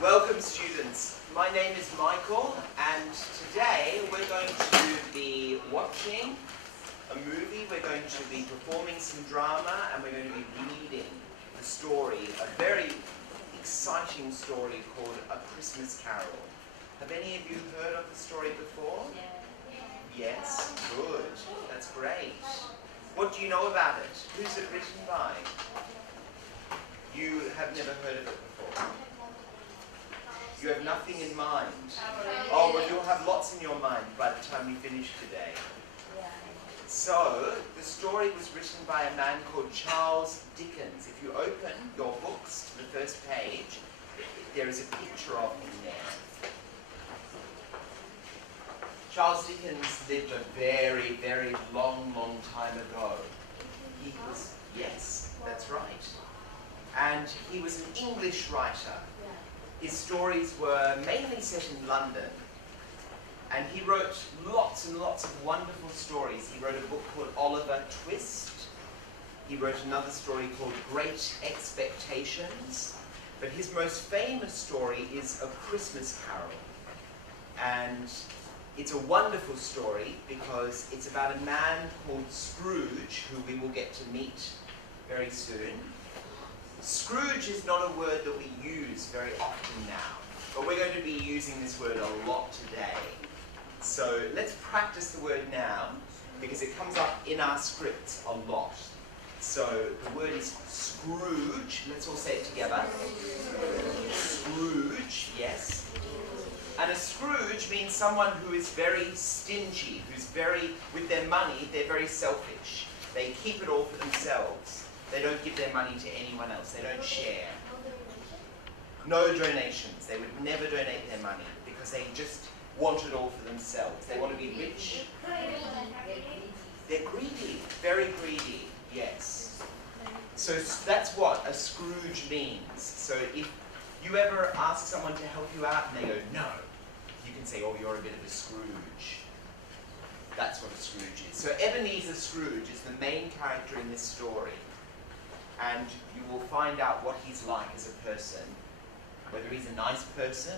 Welcome, students. My name is Michael, and today we're going to be watching a movie, we're going to be performing some drama, and we're going to be reading the story, a very exciting story called A Christmas Carol. Have any of you heard of the story before? Yes? Good. That's great. What do you know about it? Who's it written by? You have never heard of it before. You have nothing in mind. Oh, well, you'll have lots in your mind by the time we finish today. So, the story was written by a man called Charles Dickens. If you open your books to the first page, there is a picture of him there. Charles Dickens lived a very, very long, long time ago. He was, yes, that's right. And he was an English writer. His stories were mainly set in London. And he wrote lots and lots of wonderful stories. He wrote a book called Oliver Twist. He wrote another story called Great Expectations. But his most famous story is A Christmas Carol. And it's a wonderful story because it's about a man called Scrooge, who we will get to meet very soon. Scrooge is not a word that we use very often now, but we're going to be using this word a lot today. So let's practice the word now, because it comes up in our scripts a lot. So the word is Scrooge. Let's all say it together. Scrooge, yes. And a Scrooge means someone who is very stingy, who's very, with their money, they're very selfish. They keep it all for themselves. They don't give their money to anyone else. They don't share. No donations. They would never donate their money because they just want it all for themselves. They want to be rich. They're greedy. Very greedy. Yes. So that's what a Scrooge means. So if you ever ask someone to help you out and they go, no, you can say, oh, you're a bit of a Scrooge. That's what a Scrooge is. So Ebenezer Scrooge is the main character in this story. And you will find out what he's like as a person, whether he's a nice person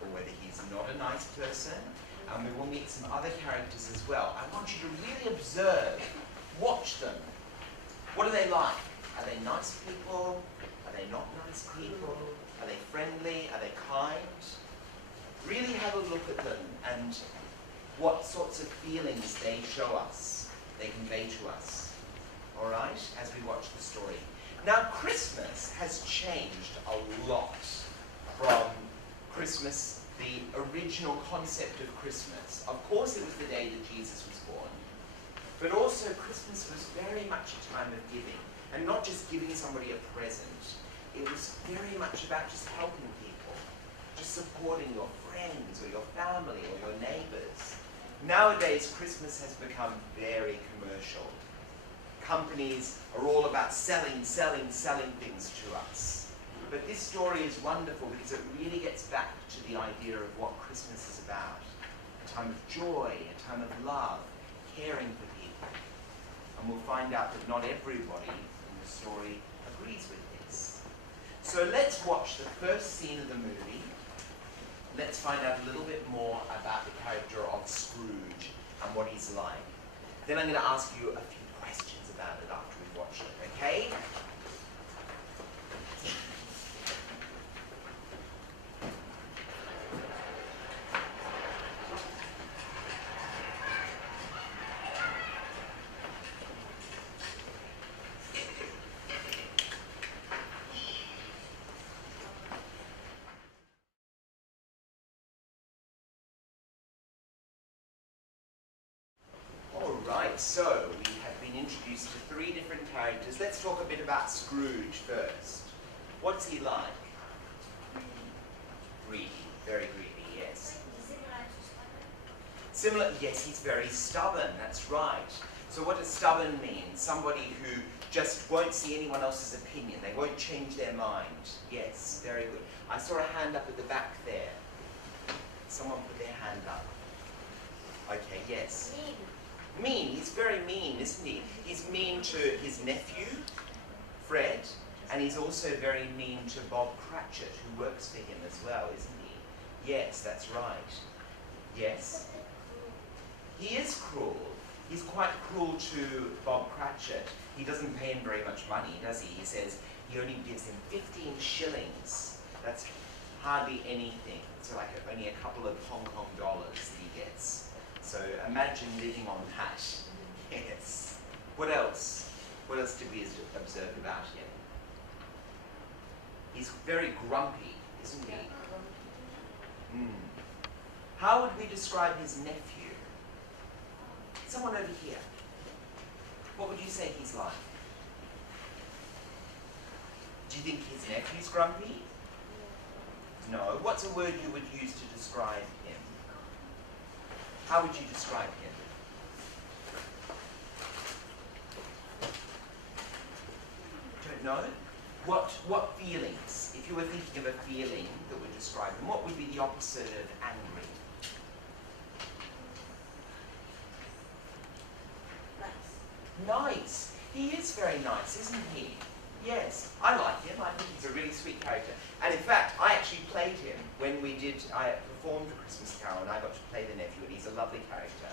or whether he's not a nice person. And we will meet some other characters as well. I want you to really observe, watch them. What are they like? Are they nice people? Are they not nice people? Are they friendly? Are they kind? Really have a look at them and what sorts of feelings they show us, they convey to us. All right, as we watch the story. Now, Christmas has changed a lot from Christmas, the original concept of Christmas. Of course, it was the day that Jesus was born, but also Christmas was very much a time of giving, and not just giving somebody a present. It was very much about just helping people, just supporting your friends or your family or your neighbors. Nowadays, Christmas has become very commercial. Companies are all about selling things to us. But this story is wonderful because it really gets back to the idea of what Christmas is about. A time of joy, a time of love, caring for people. And we'll find out that not everybody in the story agrees with this. So let's watch the first scene of the movie. Let's find out a little bit more about the character of Scrooge and what he's like. Then I'm going to ask you a few questions about it after we've watched it, okay? All right, so we have been introduced to three different characters. Let's talk a bit about Scrooge first. What's he like? Greedy, very greedy, yes. Similar, yes, he's very stubborn, that's right. So what does stubborn mean? Somebody who just won't see anyone else's opinion. They won't change their mind. Yes, very good. I saw a hand up at the back there. Someone put their hand up. Okay, yes. Mean. He's very mean, isn't he? He's mean to his nephew, Fred. And he's also very mean to Bob Cratchit, who works for him as well, isn't he? Yes, that's right. Yes? He is cruel. He's quite cruel to Bob Cratchit. He doesn't pay him very much money, does he? He says he only gives him 15 shillings. That's hardly anything. So like only a couple of Hong Kong dollars that he gets. So imagine living on that. Yes. What else? What else did we observe about him? He's very grumpy, isn't he? How would we describe his nephew? Someone over here. What would you say he's like? Do you think his nephew's grumpy? No. What's a word you would use to describe him? How would you describe him? Don't know? What feelings? If you were thinking of a feeling that would describe him, what would be the opposite of angry? Nice. He is very nice, isn't he? Yes. I like him. I think he's a really sweet character. And in fact, I actually played him when I performed A Christmas Carol, and I got to play the nephew, and he's a lovely character.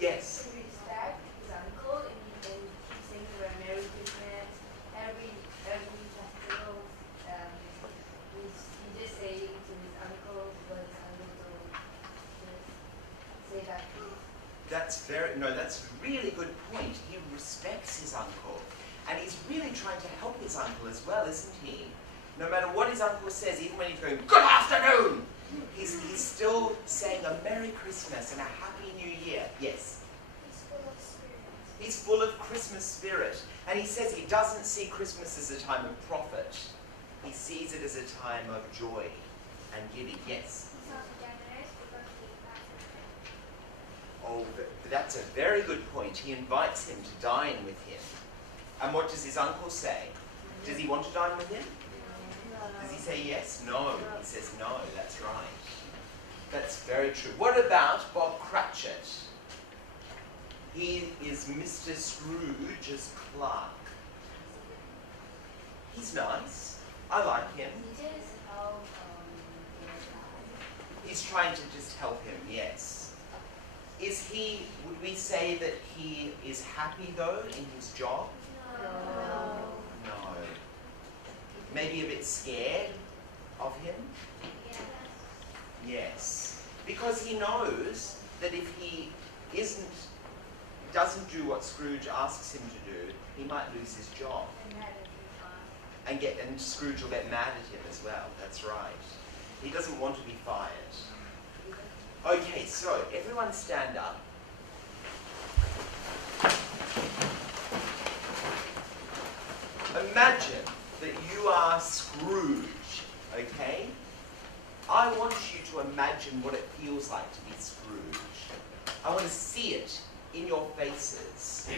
Yes? His dad, his uncle, and he sings for a Merry Christmas. Every festival, he just saying to his uncle, what his uncle told, just say that. That's a really good point. He respects his uncle. And he's really trying to help his uncle as well, isn't he? No matter what his uncle says, even when he's going, "Good afternoon!" he's still saying a Merry Christmas and a Happy New Year. Yes? He's full of spirit. He's full of Christmas spirit. And he says he doesn't see Christmas as a time of profit. He sees it as a time of joy and giving. Yes? He's also generous because he Oh, that's a very good point. He invites him to dine with him. And what does his uncle say? Does he want to dine with him? Does he say yes? No. He says no. That's right. That's very true. What about Bob Cratchit? He is Mr. Scrooge's clerk. He's nice. I like him. He just helped He's trying to just help him, yes. Would we say that he is happy though in his job? No. Maybe a bit scared of him? Yes. Because he knows that if he doesn't do what Scrooge asks him to do, he might lose his job. And Scrooge will get mad at him as well. That's right. He doesn't want to be fired. Okay, so everyone stand up. Imagine that you are Scrooge, okay? I want you to imagine what it feels like to be Scrooge. I want to see it in your faces.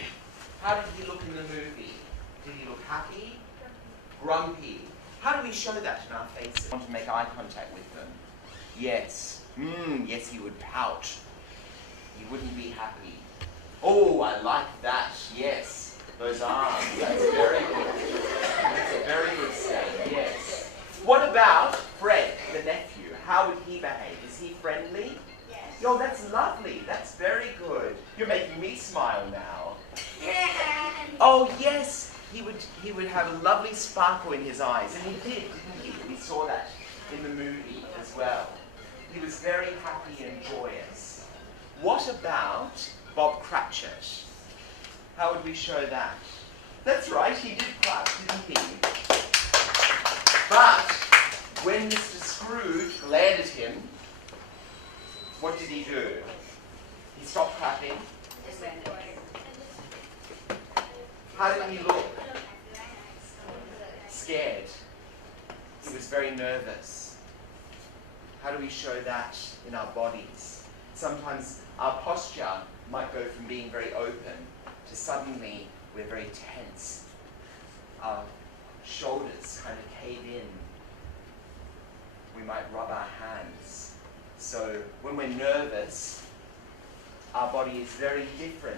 How did he look in the movie? Did he look happy? Grumpy? How do we show that in our faces? I want to make eye contact with them. Yes. Yes, he would pout. He wouldn't be happy. Oh, I like that. Yes. Those arms. That's very good. That's a very good saying. Yes. What about Fred, the nephew? How would he behave? Is he friendly? Yes. Oh, that's lovely. That's very good. You're making me smile now. Oh, yes. He would have a lovely sparkle in his eyes. And he did, didn't he? We saw that in the movie as well. He was very happy and joyous. What about Bob Cratchit? How would we show that? That's right, he did clap, didn't he? But when Mr. Scrooge glared at him, what did he do? He stopped clapping. How did he look? Scared. He was very nervous. How do we show that in our bodies? Sometimes our posture might go from being very open to suddenly we're very tense. Our shoulders kind of cave in. We might rub our hands. So when we're nervous, our body is very different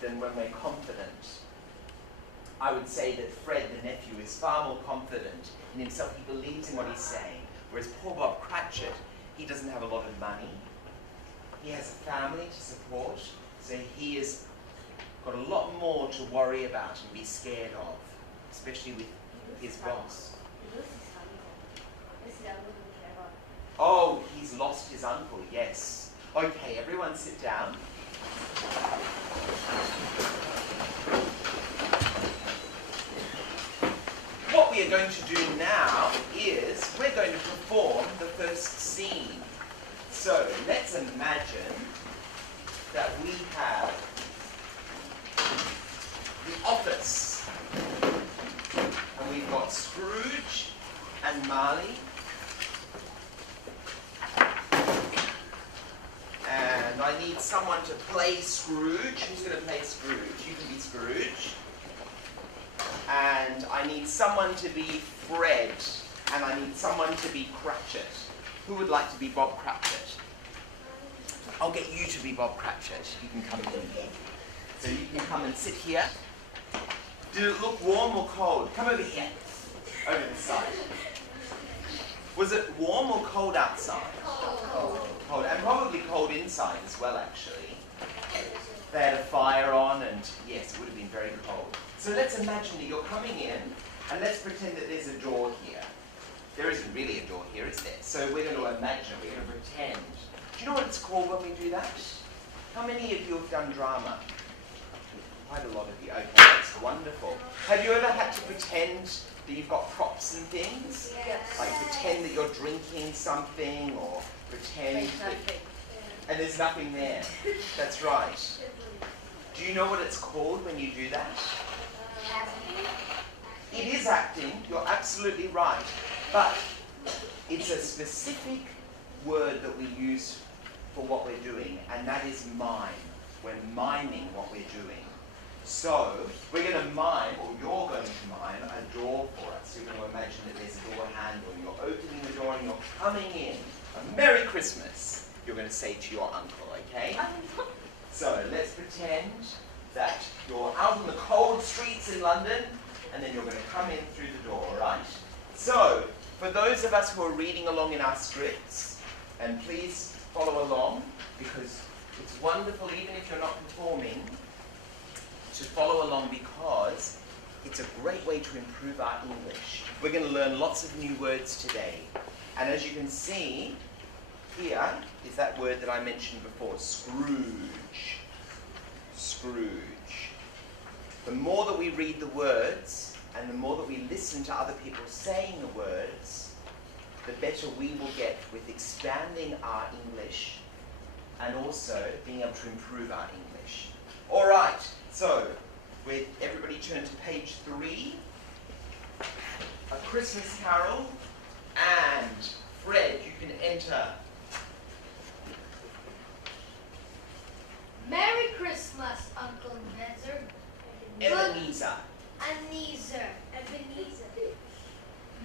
than when we're confident. I would say that Fred, the nephew, is far more confident in himself. He believes in what he's saying. Whereas poor Bob Cratchit, he doesn't have a lot of money. He has a family to support, so he has got a lot more to worry about and be scared of, especially with his boss. Oh, he's lost his uncle, yes. Okay, everyone sit down. What we are going to do now is we're going to perform the first scene. So let's imagine that we have the office. And we've got Scrooge and Marley. And I need someone to play Scrooge. Who's going to play Scrooge? You can be Scrooge. And I need someone to be Fred. And I need someone to be Cratchit. Who would like to be Bob Cratchit? I'll get you to be Bob Cratchit. You can come in. So you can come and sit here. Did it look warm or cold? Come over here. Over this side. Was it warm or cold outside? Cold. Cold. And probably cold inside as well, actually. They had a fire on, and yes, it would have been very cold. So let's imagine that you're coming in, and let's pretend that there's a door here. There isn't really a door here, is there? So we're going to imagine it, we're going to pretend. Do you know what it's called when we do that? How many of you have done drama? Quite a lot of you. Okay, that's wonderful. Have you ever had to pretend that you've got props and things? Yes. Like pretend that you're drinking something, or pretend that... And there's nothing there. That's right. Do you know what it's called when you do that? It is acting. You're absolutely right. But it's a specific word that we use for what we're doing, and that is mime. We're miming what we're doing. So we're going to mime, or you're going to mime, a door for us. You're going to imagine that there's a door handle. You're opening the door and you're coming in. A Merry Christmas, you're going to say to your uncle, okay? So let's pretend that you're out on the cold streets in London, and then you're going to come in through the door, all right? So, for those of us who are reading along in our scripts, and please follow along, because it's wonderful, even if you're not performing, to follow along, because it's a great way to improve our English. We're going to learn lots of new words today. And as you can see, here is that word that I mentioned before, Scrooge. Scrooge. The more that we read the words, and the more that we listen to other people saying the words, the better we will get with expanding our English and also being able to improve our English. All right, so everybody turn to page 3. A Christmas Carol, and Fred, you can enter. Merry Christmas, Uncle Ebenezer. Ebenezer. Ebenezer.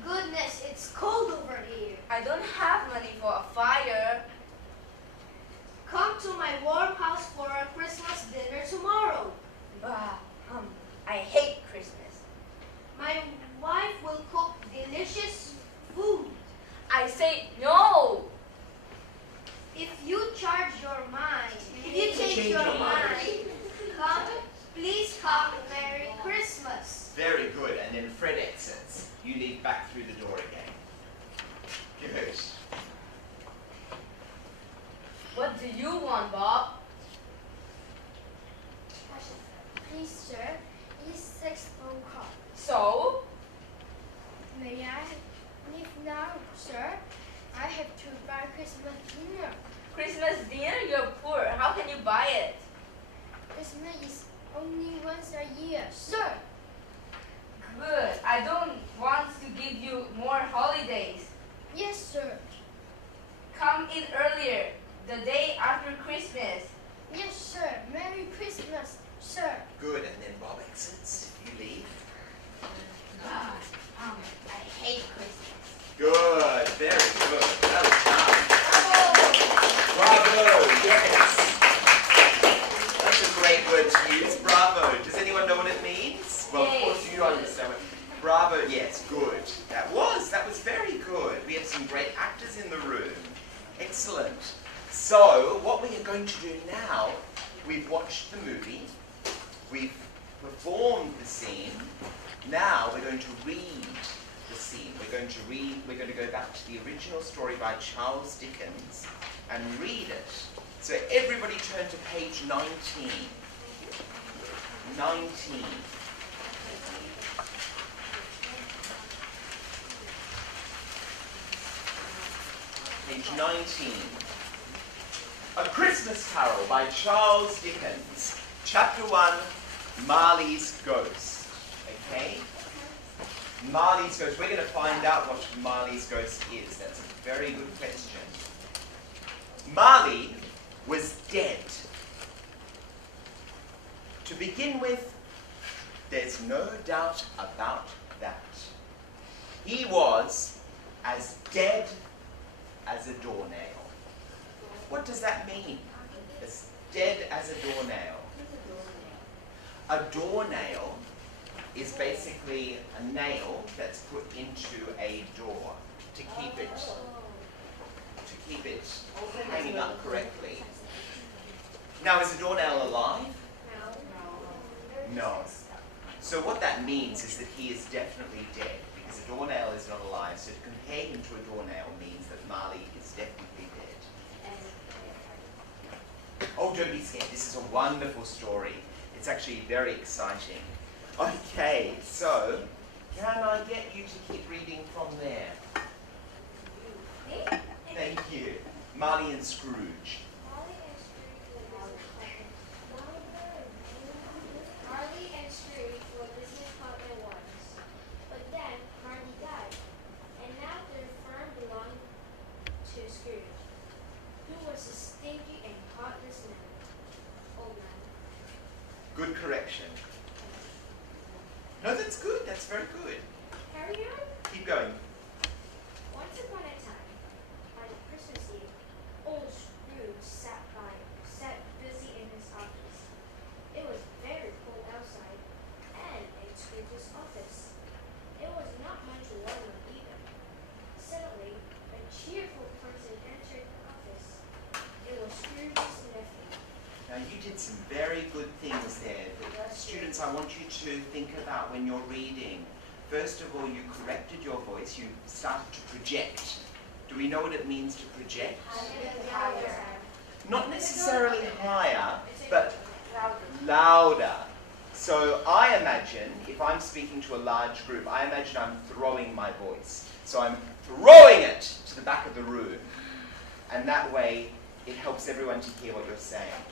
Goodness, it's cold over here. I don't have money for a fire. Come to my warm house for a Christmas dinner tomorrow. Bah, I hate Christmas. My wife will cook delicious food. I say no. If you change your mind, come, please come. Merry Christmas. Very good. And then Fred exits. You leave back through the door again. Good. What do you want, Bob? Please, sir, it's 6 o'clock. So? May I leave now, sir? I have to buy Christmas dinner. Christmas dinner? You're poor. How can you buy it? Christmas is only once a year, sir. Good. I don't want to give you more holidays. Yes, sir. Come in earlier, the day after Christmas. Yes, sir. Merry Christmas, sir. Good. And then Bob exits. You leave. I hate Christmas. Good. Very good. Well done. Bravo. Yes. That's a great word to use. Bravo. Does anyone know what it means? Well, of course you We have some great actors in the room. Excellent. So, what we are going to do now, we've watched the movie, we've performed the scene, now we're going to read the scene. We're going to go back to the original story by Charles Dickens and read it. So everybody turn to page 19. 19. Page 19. A Christmas Carol by Charles Dickens. Chapter 1, Marley's Ghost. Okay? Marley's Ghost. We're going to find out what Marley's Ghost is. That's a very good question. Marley was dead. To begin with, there's no doubt about that. He was as dead as a doornail. What does that mean? As dead as a doornail. A doornail is basically a nail that's put into a door to keep it hanging up correctly. Now, is a doornail alive? No. So what that means is that he is definitely dead, because a doornail is not alive. So to compare him to a doornail means that Marley is definitely dead. Oh, don't be scared. This is a wonderful story. It's actually very exciting. Okay, so can I get you to keep reading from there? Thank you. Marley and Scrooge. Marley and Scrooge were business partners once, but then Marley died, and now their firm belonged to Scrooge, who was a stingy and heartless old man. Good correction. No, that's good. That's very good. Carry on. Keep going. Once upon a time, on Christmas Eve, old Scrooge sat busy in his office. It was very cold outside, and in Scrooge's office, it was not much warmer either. Suddenly, a cheerful person entered the office. It was Scrooge's nephew. Now you did some very good things there. But students, I want you to think about when you're reading. First of all, you corrected your voice. You started to project. Do we know what it means to project? Not necessarily higher, but louder. So I imagine, if I'm speaking to a large group, I imagine I'm throwing my voice. So I'm throwing it to the back of the room. And that way, it helps everyone to hear what you're saying.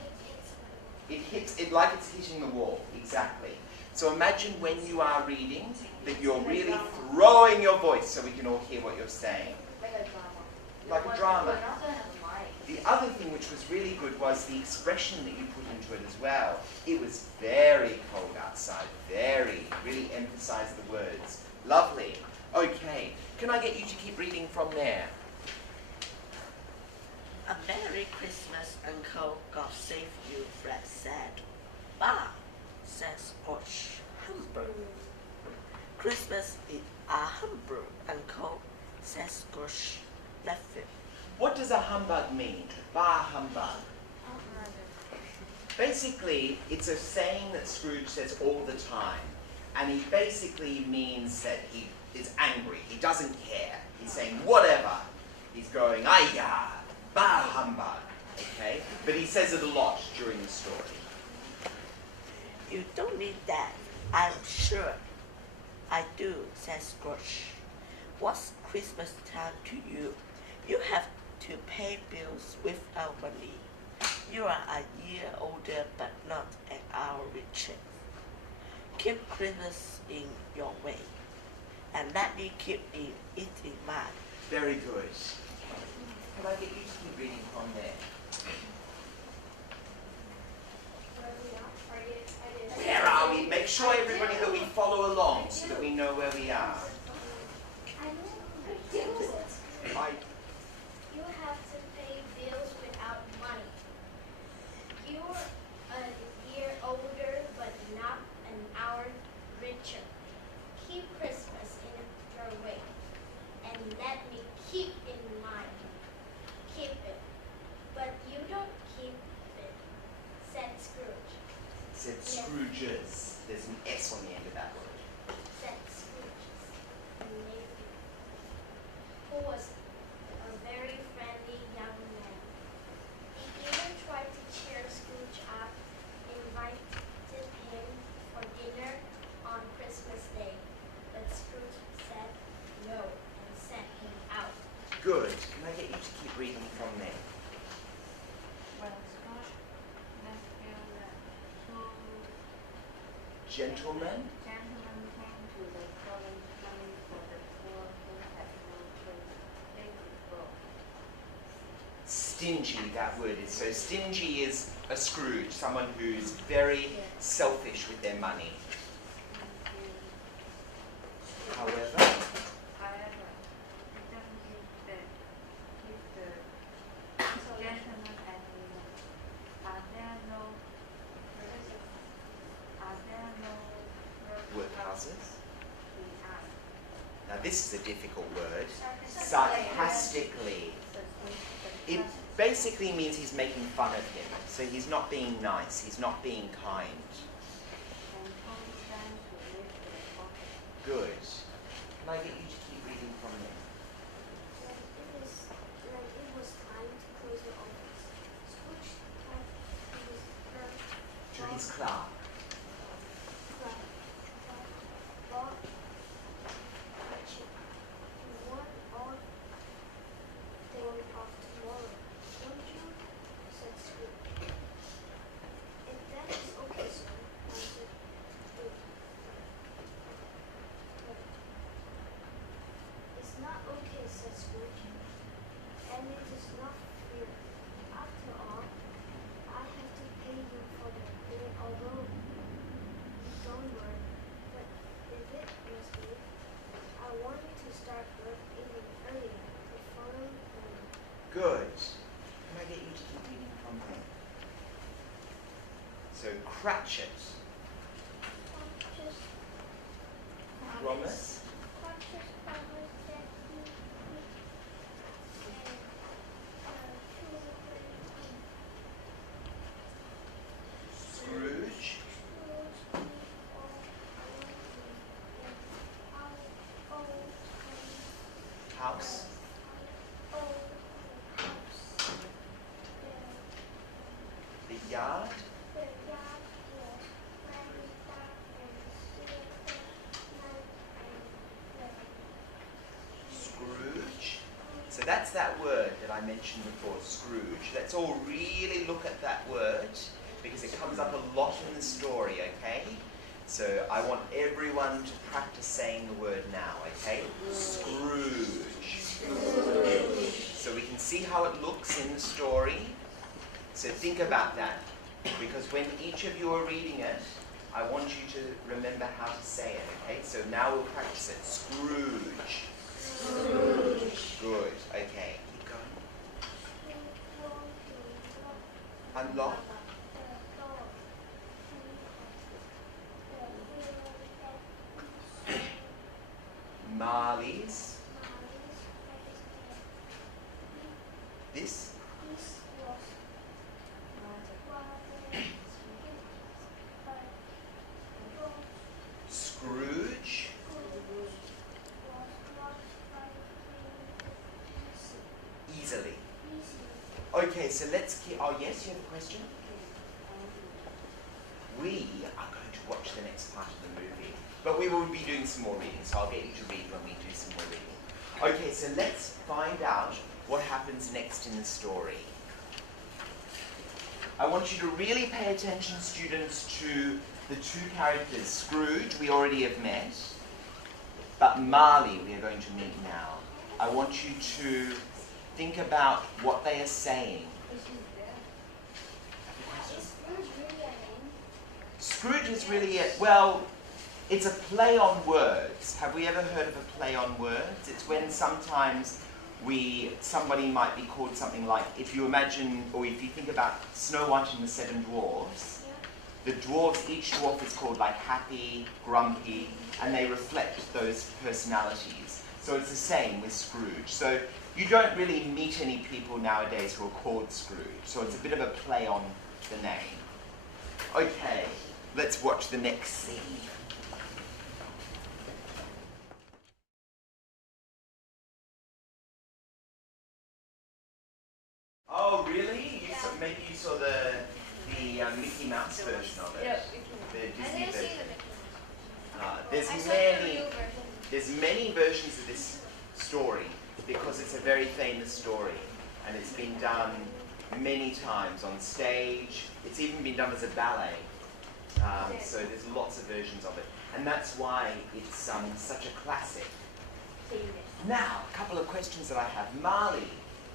It hits it like it's hitting the wall, exactly. So imagine when you are reading that you're really throwing your voice so we can all hear what you're saying. Like a drama. The other thing which was really good was the expression that you put into it as well. It was very cold outside, really emphasized the words. Lovely. Okay, can I get you to keep reading from there? A Merry Christmas, Uncle. God save you, Fred said. Bah, said Scrooge. Humbug. Christmas is a humbug, Uncle, said Scrooge, laughing. What does a humbug mean? Bah humbug. Basically, it's a saying that Scrooge says all the time. And he basically means that he is angry. He doesn't care. He's saying whatever. He's going, "Ay-ya, bah humbug." Okay? But he says it a lot during the story. You don't need that, I'm sure. I do, said Scrooge. What's Christmas time to you? You have to pay bills without money. You are a year older, but not an hour richer. Keep Christmas in your way, and let me keep it in mind. Very good. Can I get you to keep reading from there? Where are we? Make sure everybody that we follow along so that we know where we are. You have to pay bills without money. You're a year older, but not an hour richer. Keep Christmas in your way, and let me keep in mind. Keep it. But you don't keep it, said Scrooge. Said Scrooges. There's an S on the end of that word. Said Scrooge, maybe, who was a very friendly young man. He even tried to cheer Scrooge up, invited him for dinner on Christmas Day, but Scrooge said no and sent him out. Good. Can I get you to keep reading from there? When Scrooge rescued two Gentlemen. gentlemen came to the college money for the poor who had no place, they would go. Stingy, that word is. So stingy is a Scrooge, someone who's very selfish with their money. However, However, it doesn't give the gentleman any room. Are there no workhouses. He asked. Now this is a difficult word. Sarcastically. It basically means he's making fun of him. So he's not being nice. He's not being kind. And told them to lift their pockets. Good. Can I get you to keep reading from there? When it was time to close the office, Scrooge had his To his clerk. bought Richard one odd day of tomorrow. Won't you? Said Scrooge. If that is okay, sir, answered Scrooge. It's not okay, said Scrooge. And it is not fair. After all, I have to pay you for the day alone. Don't worry. But if it was me, I want you to start work even earlier the following morning. Good. Can I get you to keep reading from there? So Cratchit. Promise. Scrooge. House. The yard. Scrooge. So that's that word that I mentioned before, Scrooge. Let's all really look at that word because it comes up a lot in the story, okay? So I want everyone to practice saying the word now, okay? Scrooge. So we can see how it looks in the story. So think about that because when each of you are reading it, I want you to remember how to say it, okay? So now we'll practice it. Scrooge. Good. Okay. Keep going. Unlock. Marley's. This. Scrooge. Easily. Okay, so let's keep. Oh, yes, you have a question? We are going to watch the next part of the movie, but we will be doing some more reading, so I'll get you to read when we do some more reading. Okay, so let's find out what happens next in the story. I want you to really pay attention, students, to the two characters. Scrooge, we already have met, but Marley, we are going to meet now. I want you to think about what they are saying. Scrooge is really it. Well, it's a play on words. Have we ever heard of a play on words? It's when sometimes somebody might be called something like, if you imagine, or if you think about Snow White and the Seven Dwarfs, the dwarves, each dwarf is called like Happy, Grumpy, and they reflect those personalities. So it's the same with Scrooge. So you don't really meet any people nowadays who are called Scrooge. So it's a bit of a play on the name. Okay, let's watch the next scene. Oh, really? Maybe you saw the Mickey Mouse version of it. Yeah, The I Disney didn't see version. the Mickey Mouse. There's I saw the many. real version. There's many versions of this story because it's a very famous story and it's been done many times on stage. It's even been done as a ballet. So there's lots of versions of it. And that's why it's such a classic. Now, a couple of questions that I have. Marley.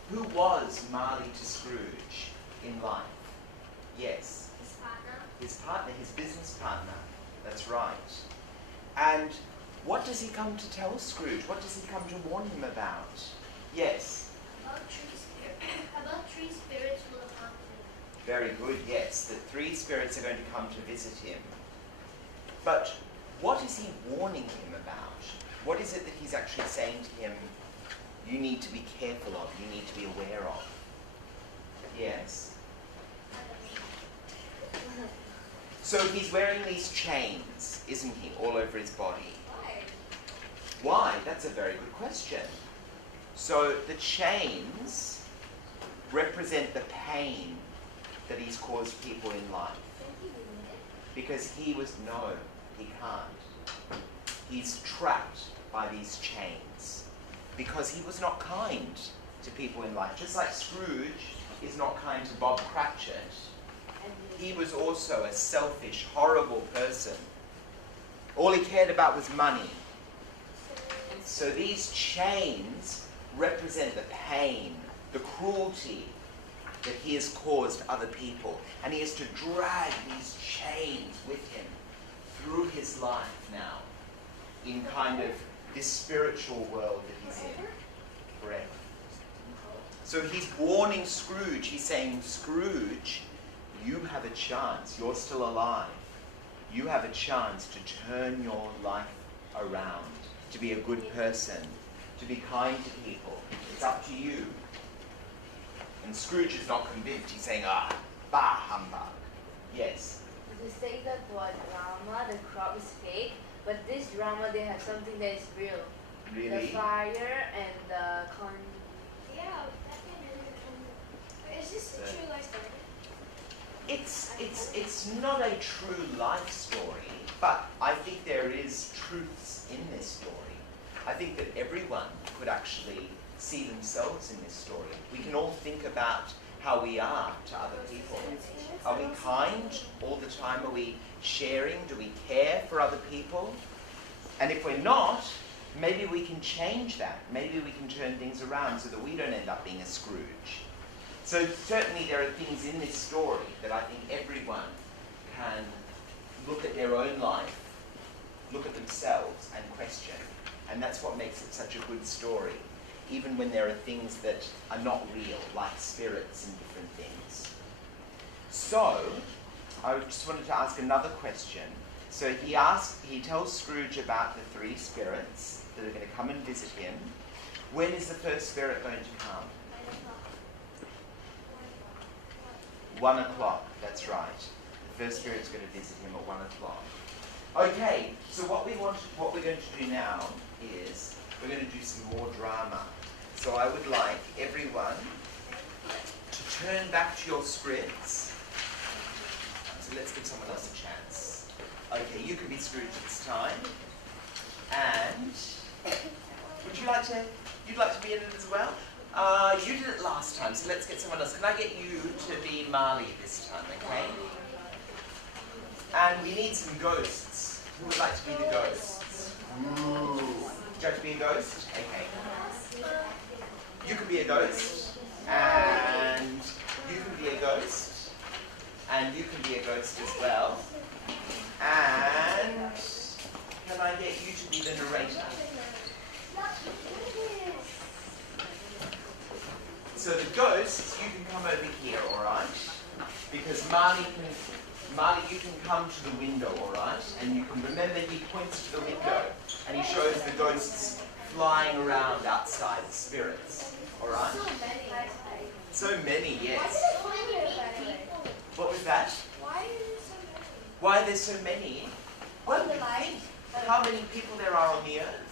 Who was Marley to Scrooge in life? Yes. His partner. His partner, his business partner. That's right. And what does he come to tell Scrooge? What does he come to warn him about? Yes. About three spirits will accompany him. Very good, yes. The 3 spirits are going to come to visit him. But what is he warning him about? What is it that he's actually saying to him, you need to be careful of, you need to be aware of? Yes? So he's wearing these chains, isn't he, all over his body? Why? That's a very good question. So the chains represent the pain that he's caused people in life. Because he can't. He's trapped by these chains. Because he was not kind to people in life. Just like Scrooge is not kind to Bob Cratchit, he was also a selfish, horrible person. All he cared about was money. So these chains represent the pain, the cruelty that he has caused other people. And he has to drag these chains with him through his life now in kind of this spiritual world that he's in. Forever. So he's warning Scrooge. He's saying, Scrooge, you have a chance. You're still alive. You have a chance to turn your life around, to be a good person, to be kind to people. It's up to you. And Scrooge is not convinced. He's saying, bah, humbug. Yes. To say that what drama, the crop is fake, but this drama they have something that is real. Really? The fire and the Yeah, that can be. Is this a true life story? It's not a true life story, but I think there is truths in this story. I think that everyone could actually see themselves in this story. We can all think about how we are to other people. Are we kind all the time? Are we sharing? Do we care for other people? And if we're not, maybe we can change that. Maybe we can turn things around so that we don't end up being a Scrooge. So certainly there are things in this story that I think everyone can look at their own life, look at themselves and question. And that's what makes it such a good story, even when there are things that are not real, like spirits and different things. So, I just wanted to ask another question. So he tells Scrooge about the 3 spirits that are going to come and visit him. When is the first spirit going to come? 1 o'clock, that's right. The first spirit's going to visit him at 1 o'clock. Okay, so what we're going to do now is we're going to do some more drama. So I would like everyone to turn back to your scripts. So let's give someone else a chance. Okay, you can be Scrooge this time. And would you like to? You'd like to be in it as well? You did it last time, so let's get someone else. Can I get you to be Marley this time, okay? And we need some ghosts. Who would like to be the ghosts? Ooh. Would you like to be a ghost? Okay. You can be a ghost. And you can be a ghost. And you can be a ghost as well. And can I get you to be the narrator? So the ghosts, you can come over here, all right? Because Marley, you can come to the window, all right? And you can remember he points to the window and he shows the ghosts flying around outside, spirits. All right? So many. So many, Why yes. did it find it people? What was that? Why are there so many? Why are there so many? Well, think how many people there are on the earth.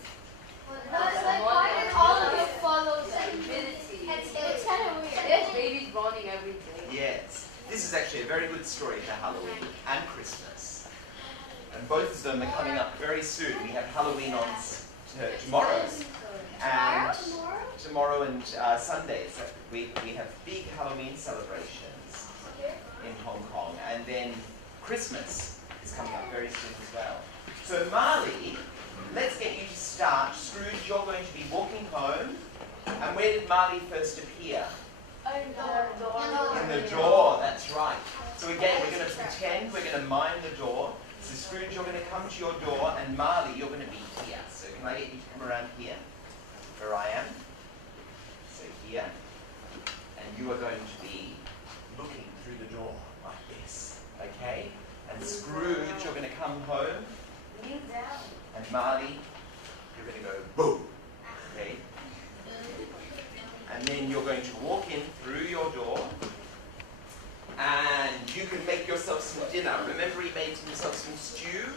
Why did all of you follow the ability? It's kind of weird. There's babies born every day. Yes. This is actually a very good story for Halloween and Christmas. And both of them are coming up very soon. We have Halloween on tomorrow. And tomorrow and Sundays. We have big Halloween celebrations in Hong Kong. And then Christmas is coming up very soon as well. So Marley, let's get you to start. Scrooge, you're going to be walking home. And where did Marley first appear? In the door, that's right. So again, we're going to pretend we're going to mime the door. So Scrooge, you're going to come to your door, and Marley, you're going to be here. So can I get you to come around here, where I am? So here. And you are going to be looking through the door like this, okay? And Scrooge, you're going to come home. Kneel down. And Marley, you're going to go boom, okay? And then you're going to walk in through your door, and you can make yourself some dinner. Remember he made himself some stew?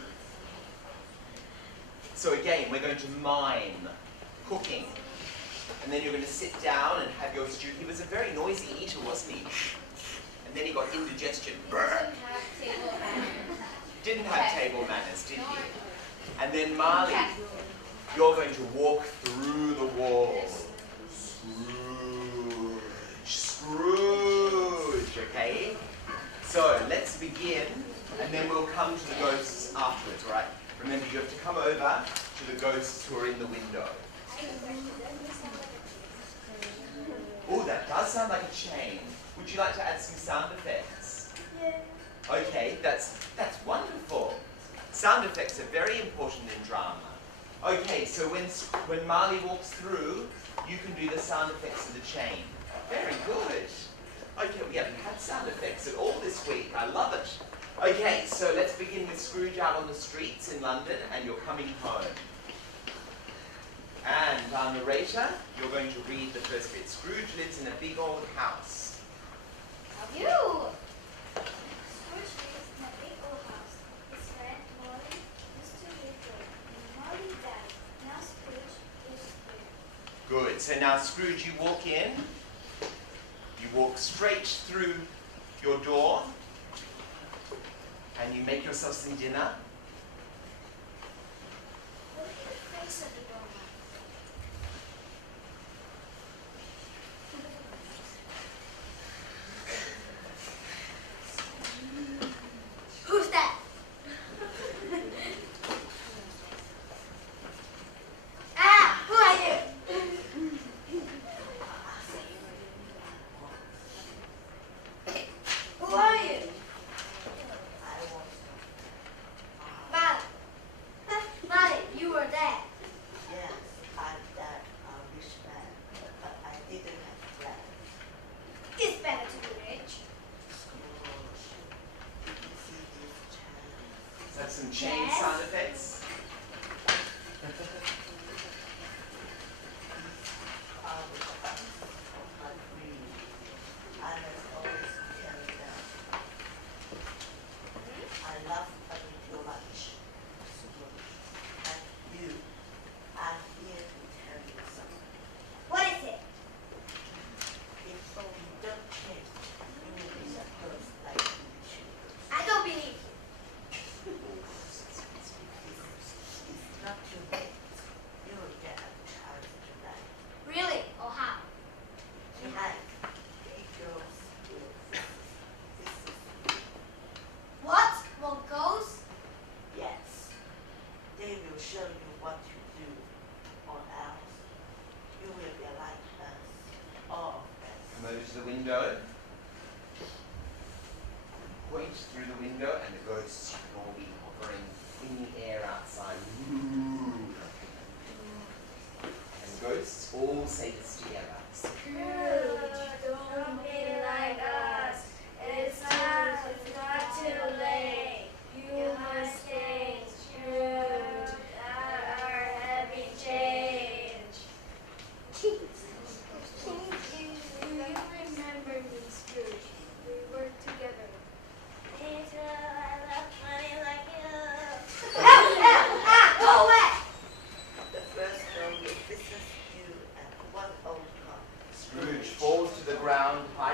So again, we're going to mime cooking. And then you're going to sit down and have your stew. He was a very noisy eater, wasn't he? And then he got indigestion. Didn't have table manners, did he? And then Marley, you're going to walk through the walls. Scrooge, okay? So let's begin, and then we'll come to the ghosts afterwards, all right? Remember, you have to come over to the ghosts who are in the window. Oh, that does sound like a chain. Would you like to add some sound effects? Yeah. Okay, that's wonderful. Sound effects are very important in drama. Okay, so when Marley walks through, you can do the sound effects of the chain. Very good. Okay, we haven't had sound effects at all this week. I love it. Okay, so let's begin with Scrooge out on the streets in London, and you're coming home. And our narrator, you're going to read the first bit. Scrooge lives in a big old house. You! Scrooge lives in a big old house. His friend Molly used to live there. And Molly died. Now Scrooge lives here. Good. So now, Scrooge, you walk in. You walk straight through your door. And you make yourself some dinner. Look at the face of the woman. Who's that? Ah! Who are you? Who are you? Molly. Molly, you were there. Yes, I'm that rich man, but I didn't have plan. It's better to be rich. Scrooge, did you see this child? Is that some chain Yes. sound effects? I must always carry them. I love having too much. And you, I'm here to tell you something. What is it? If you don't change, you will be supposed like you choose. I don't believe you. It's not too late. You will get a chance tonight. Really? Or how? Tonight, he goes with this is What? What goes? yes. They will show you what to do, or else you will be like us, all of us. Come over to the window. Point through the window, and the ghosts can all be hovering in the air outside. Ooh. And ghosts all say this together. Scrooge, don't be like us. It's not too late. You must stay, Scrooge. Our heavy chains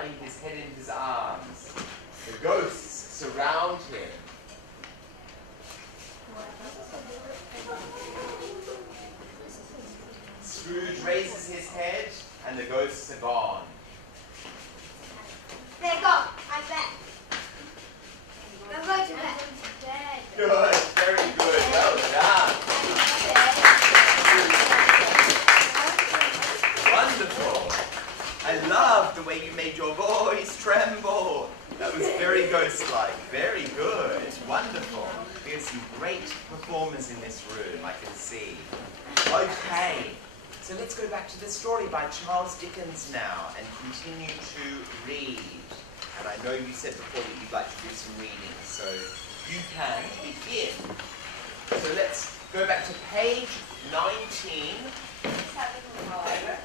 hiding his head in his arms. The ghosts surround him. Scrooge raises his head, and the ghosts are gone. There you go. I'm back. I'm going to bed. Good, very good, well done. Wonderful. I love the way you made your voice tremble. That was very ghost-like. Very good. Wonderful. We have some great performers in this room, I can see. Okay, so let's go back to the story by Charles Dickens now and continue to read. And I know you said before that you'd like to do some reading, so you can begin. So let's go back to page 19. However,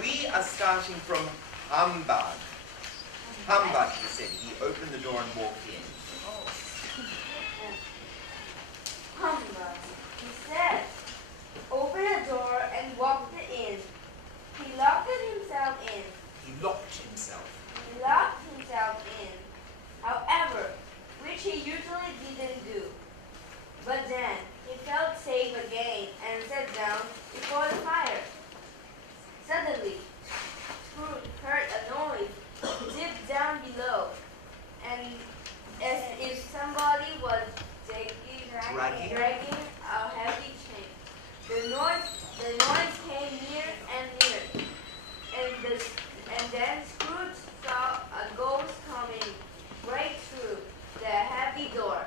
We are starting from Humbug. Humbug, he said. He opened the door and walked in. Humbug, he said. Opened the door and walked in. He locked himself in. He locked himself. He locked himself in. However, which he usually didn't do. But then he felt safe again and sat down before the fire. Suddenly, Scrooge heard a noise deep down below, and as if somebody was dragging a heavy chain. The noise came near and near, and then Scrooge saw a ghost coming right through the heavy door.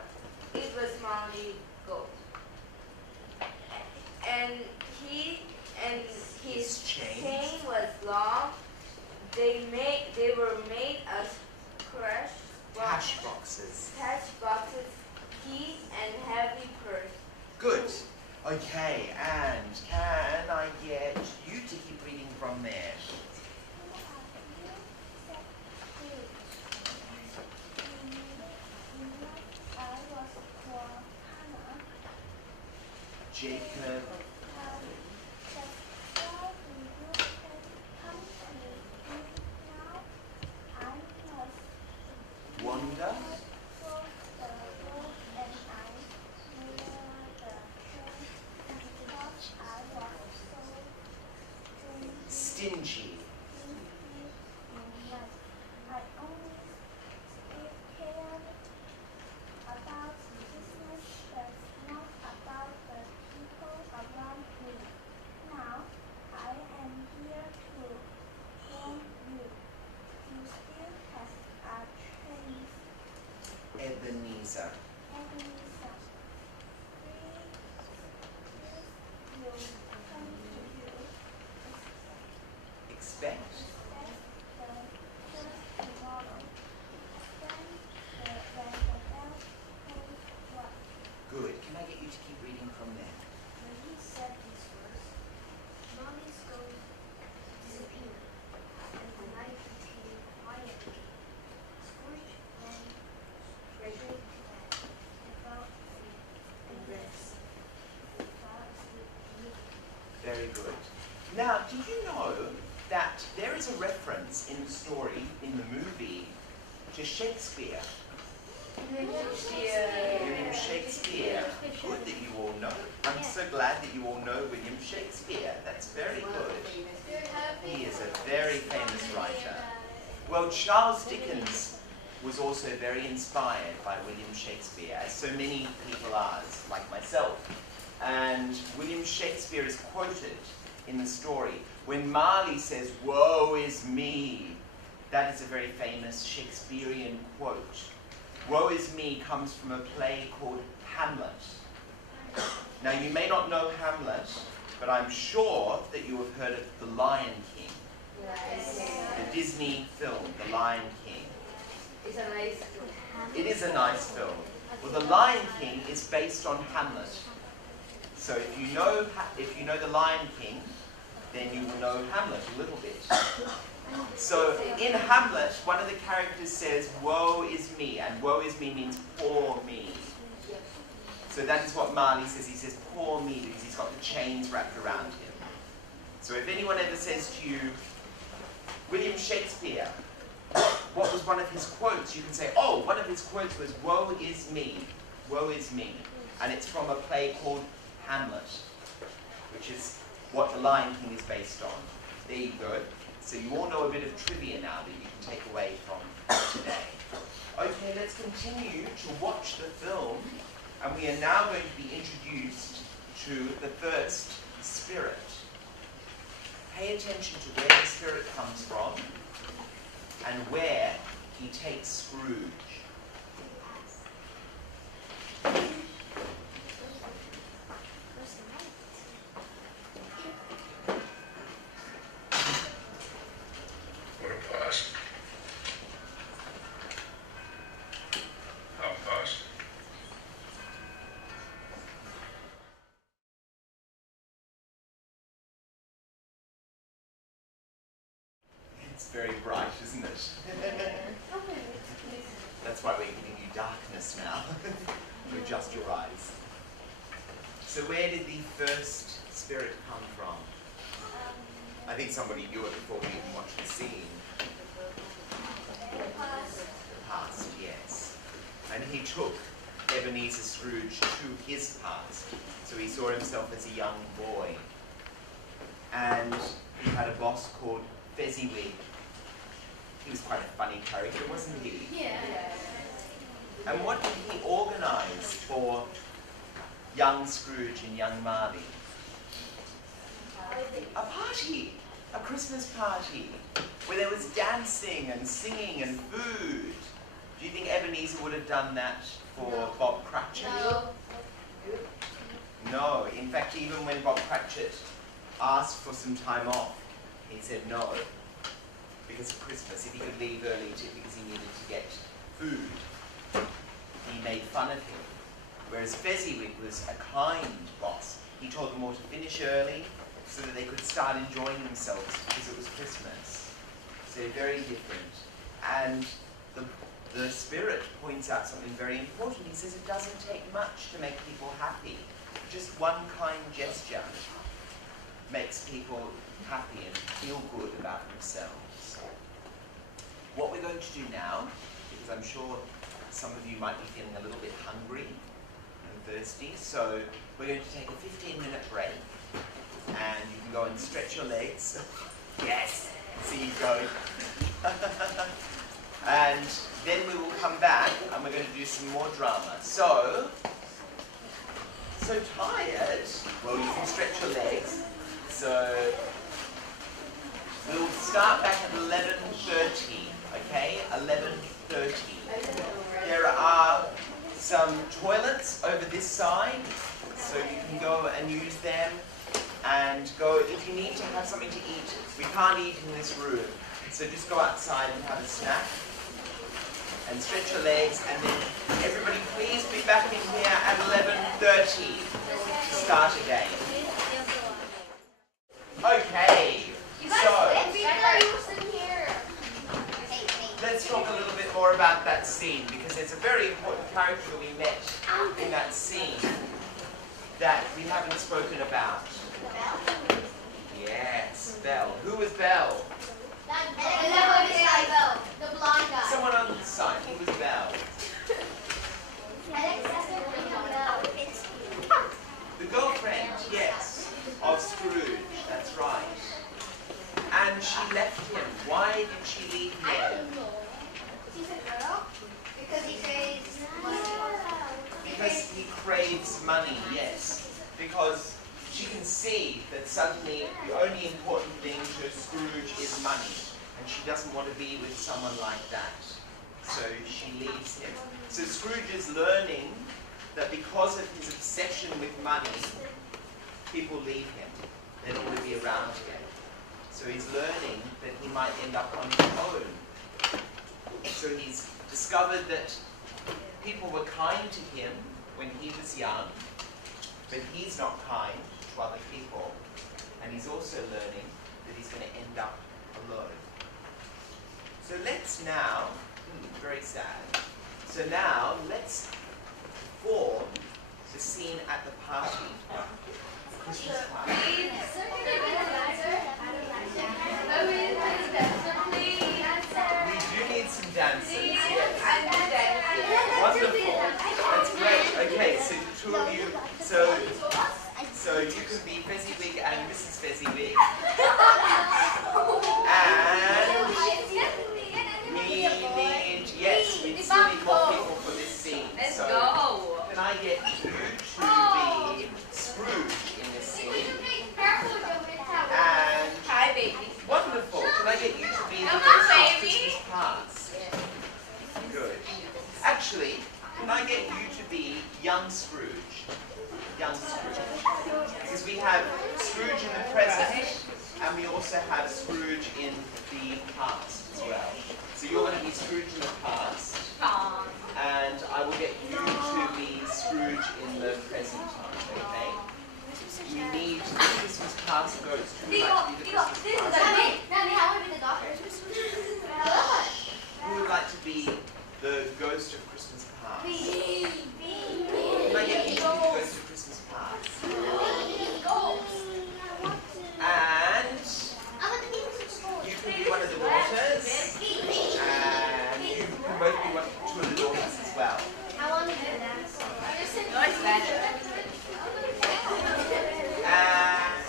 It was Marley Ghost, and his chain was long. They were made of Cash boxes. keys, and heavy purse. Good. Okay, and can I get you to keep reading from there? Jacob. Wanda. Stingy. Ebenezer. Expect. Good. Can I get you to keep reading from there? When he said these words, Mommy's ghost disappeared, and the night became quiet again. Scrooge went straight to bed and fell asleep and rest. He fell asleep immediately. Very good. Now, did you know that there is a reference in the story, in the movie, to Shakespeare? William Shakespeare. Good that you all know. I'm so glad that you all know William Shakespeare. That's very good. He is a very famous writer. Well, Charles Dickens was also very inspired by William Shakespeare, as so many people are, like myself. And William Shakespeare is quoted in the story. When Marley says, "Woe is me," that is a very famous Shakespearean quote. Woe is me comes from a play called Hamlet. Now, you may not know Hamlet, but I'm sure that you have heard of The Lion King, the Disney film, The Lion King. It's a nice It is a nice film. Well, The Lion King is based on Hamlet. So if you know The Lion King, then you will know Hamlet a little bit. So in Hamlet, one of the characters says, "Woe is me," and "woe is me" means poor me. So that is what Marley says. He says, "Poor me," because he's got the chains wrapped around him. So if anyone ever says to you, William Shakespeare, what was one of his quotes? You can say, oh, one of his quotes was, woe is me, woe is me. And it's from a play called Hamlet, which is what The Lion King is based on. There you go. So you all know a bit of trivia now that you can take away from today. Okay, let's continue to watch the film, and we are now going to be introduced to the first spirit. Pay attention to where the spirit comes from and where he takes Scrooge. What a past. How past? It's very bright, isn't it? That's why we're giving you darkness now. To adjust your eyes. So where did the first spirit come from? I think somebody knew it before we even watched the scene. The past, yes. And he took Ebenezer Scrooge to his past. So he saw himself as a young boy. And he had a boss called Fezziwig. He was quite a funny character, wasn't he? Yeah. And what did he organise for young Scrooge and young Marley? A party, a Christmas party, where there was dancing and singing and food. Do you think Ebenezer would have done that for Bob Cratchit? No. In fact, even when Bob Cratchit asked for some time off, he said no, because of Christmas. If he could leave early because he needed to get food, he made fun of him. Whereas Fezziwig was a kind boss. He told them all to finish early so that they could start enjoying themselves because it was Christmas. So they're very different. And the spirit points out something very important. He says it doesn't take much to make people happy. Just one kind gesture makes people happy and feel good about themselves. What we're going to do now, because I'm sure some of you might be feeling a little bit hungry and thirsty, so we're going to take a 15-minute break, and you can go and stretch your legs. Yes! See you go. And then we will come back and we're going to do some more drama. So tired? Well, you can stretch your legs. So we'll start back at 11:30, okay? 11:30. There are some toilets over this side, so you can go and use them, and go if you need to have something to eat. We can't eat in this room, so just go outside and have a snack and stretch your legs, and then everybody please be back in here at 11:30 to start again. Okay, so let's talk a little bit more about that scene, because there's a very important character that we met in that scene that we haven't spoken about. Yes, Belle. Who was Belle? The blonde guy. Someone on the side. Who was Belle? The girlfriend, yes, of Scrooge. That's right. And she left him. Why did she leave him? She's a girl? Because he craves money. Because he craves money, yes. Because she can see that suddenly the only important thing to Scrooge is money. And she doesn't want to be with someone like that. So she leaves him. So Scrooge is learning that because of his obsession with money, people leave him. They don't want to be around him. So he's learning that he might end up on his own. So he's discovered that people were kind to him when he was young, but he's not kind to other people. And he's also learning that he's going to end up alone. So let's now, very sad. So now let's perform the scene at the party. Christmas party. two of you. So you can be Fezziwig and Mrs. Fezziwig. And yes, we still need more people for this scene. Let's So go. can I get you to be Scrooge in this scene? And Hi, baby. wonderful. Can I get you to be the Come on, ghost of baby. Christmas past? Good. Actually, can I get you to be young Scrooge? Young Scrooge. Because we have Scrooge in the present, and we also have Scrooge in the past as well. So you're going to be Scrooge in the past, and I will get you to be Scrooge in the present time, okay? You need the Christmas past ghost. Who would like to be the Christmas past? Who would like to be the ghost of Christmas past? Can I get you to be the ghost of Christmas past? And you can be one of the daughters, and you can both be two of the daughters as well. And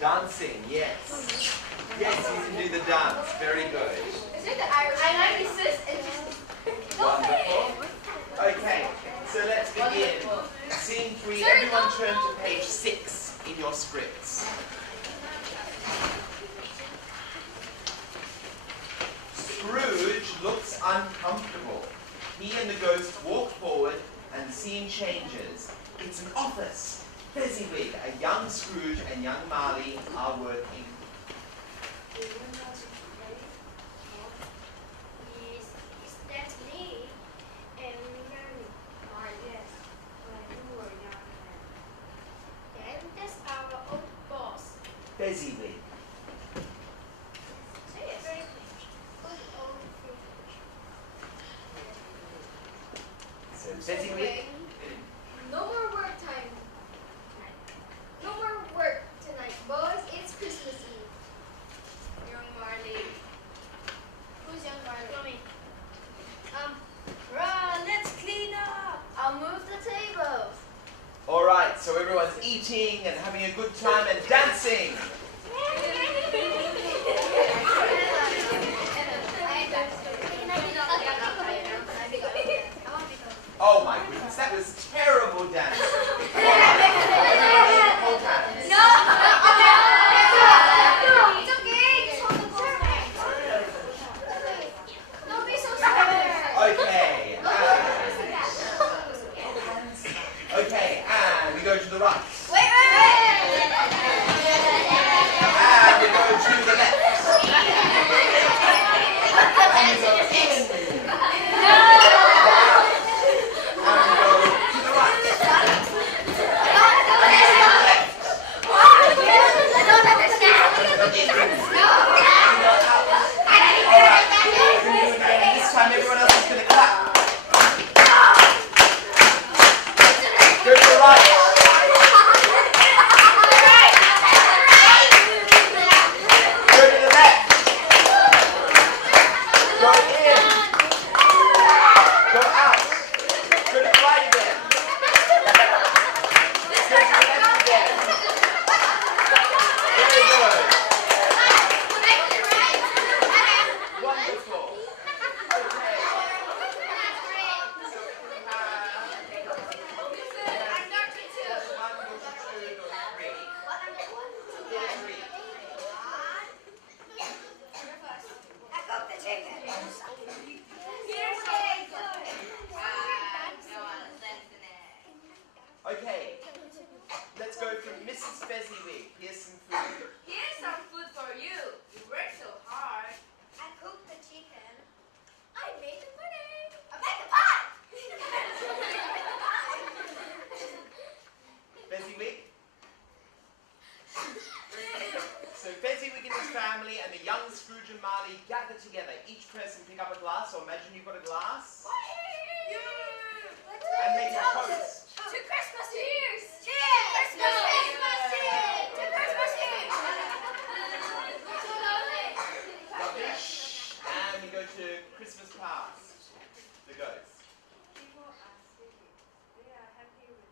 dancing, yes. Yes, you can do the dance. Very good. Wonderful. Okay, so let's begin. Scene 3, everyone turn to page 6 in your scripts. Scrooge looks uncomfortable. He and the ghost walk forward and the scene changes. It's an office. Fezziwig, a young Scrooge and young Marley are working. Is that me? And Yanni? Yes, when you were young. And that's our old boss. Fezziwig. Yes. Good old So Fezziwig. No more work time. No more work tonight, boys. It's Christmas Eve. Young Marley. Who's young Marley? Run, let's clean up. I'll move the tables. Alright, so everyone's eating and having a good time and dancing. Oh my goodness, that was terrible dancing. Hold hands. It's okay. Just hold the ball. Don't be so scared. Okay, and we go to the right. And we go to the left. And we go in. And we go to the right. This time everyone else is going to clap. Go to the right. Go to the left. Go in. Go out. Go to the right again. Go to the left again. Very good. Wonderful. Okay. So we have one, two, three. Three. Okay. Let's go from Mrs. Fezziwig. Here's some food. Here's some food for you. You work so hard. I cooked the chicken. I made the pudding. I made the pie. Fezziwig? So Fezziwig and his family and the young Scrooge and Marley gather together. Each person pick up a glass, or imagine you've got a glass. And make a toast. To Christmas Eve. Cheers. Christmas Eve. To Christmas Eve. Lovely. And we go to Christmas past. The ghost. People are silly. They are happy with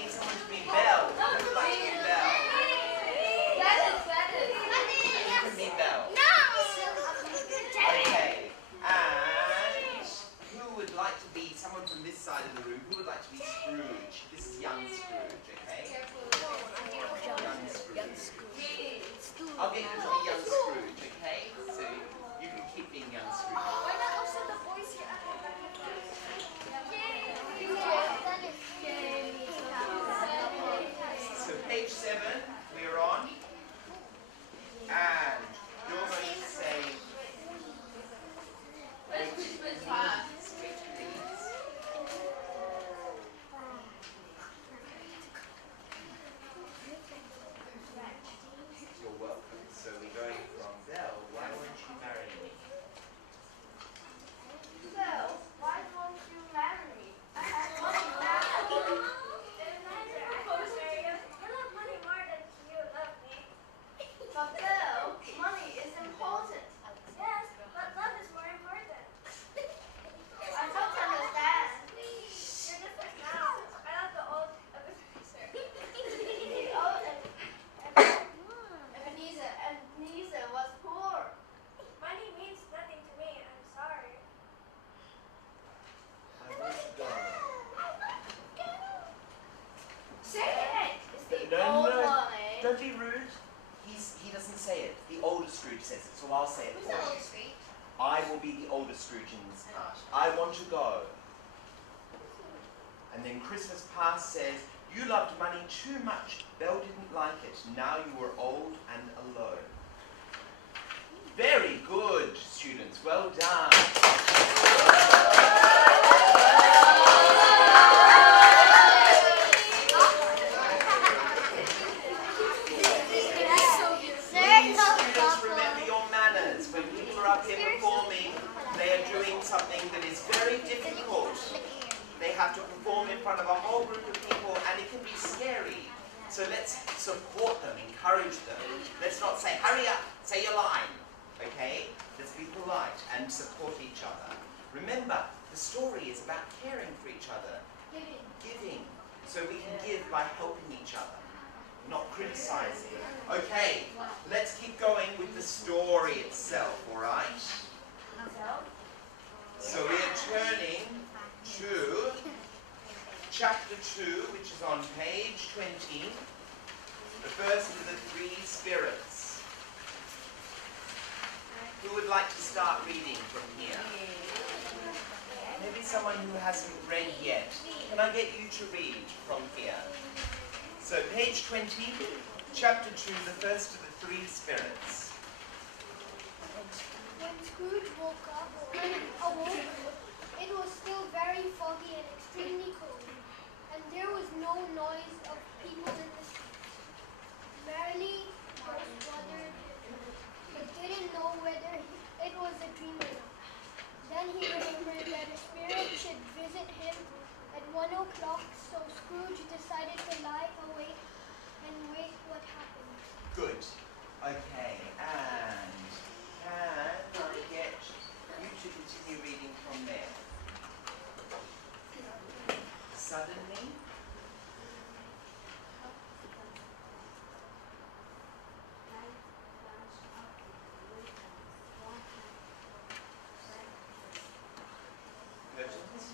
need someone to be Belle. Who would like to be Belle? You can be Belle. Okay. And who would like to be someone from this side of the room? Who would like to be Scrooge? This is young Scrooge, okay? Young Scrooge. I'll get you to be young Scrooge, okay? So you can keep being young Scrooge. Why not also the boys here? So page 7, we're on. And you're going to say, which please. You're welcome. So we're going from Belle, why won't you marry me? Why won't you marry me? I have money now. But Bill, money is important. Yes, but love is more important. I don't understand. You're different now. I love the old Ebenezer. Oh, Ebenezer was poor. Money means nothing to me. I'm sorry. I want to go. Say it. It's the No, old no. money. Don't be rude. He doesn't say it. The older Scrooge says it, so I'll say it for you. I will be the older Scrooge in this part. I want to go. And then Christmas Past says, you loved money too much. Belle didn't like it. Now you were old and alone. Very good, students. Well done. Please, students, remember your manners. When people are up here performing, they are doing something that is very difficult. They have to perform in front of a whole group of people, and it can be scary. So let's support them, encourage them. Let's not say, hurry up, say your line. Okay? Let's be polite and support each other. Remember, the story is about caring for each other. Giving. So we can give by helping each other, not criticizing. Okay, let's keep going with the story itself, alright? So we are turning to chapter 2, which is on page 20, the first of the 3 spirits. Who would like to start reading from here? Maybe someone who hasn't read yet. Can I get you to read from here? So page 20, chapter 2, the first of the 3 spirits. When Scrooge awoke, it was still very foggy and extremely cold, and there was no noise of people in the street. Merrily, Ghost wondered, but didn't know whether it was a dream or not. Then he remembered that a spirit should visit him at 1 o'clock, so Scrooge decided to lie awake and wait what happened. Good. Okay, and can I get you to continue reading from there? Suddenly, curtains.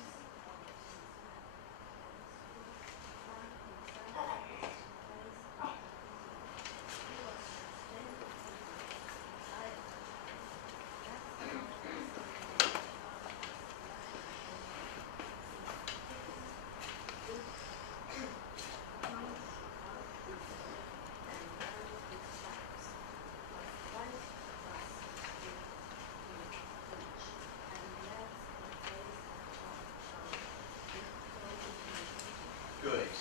Good.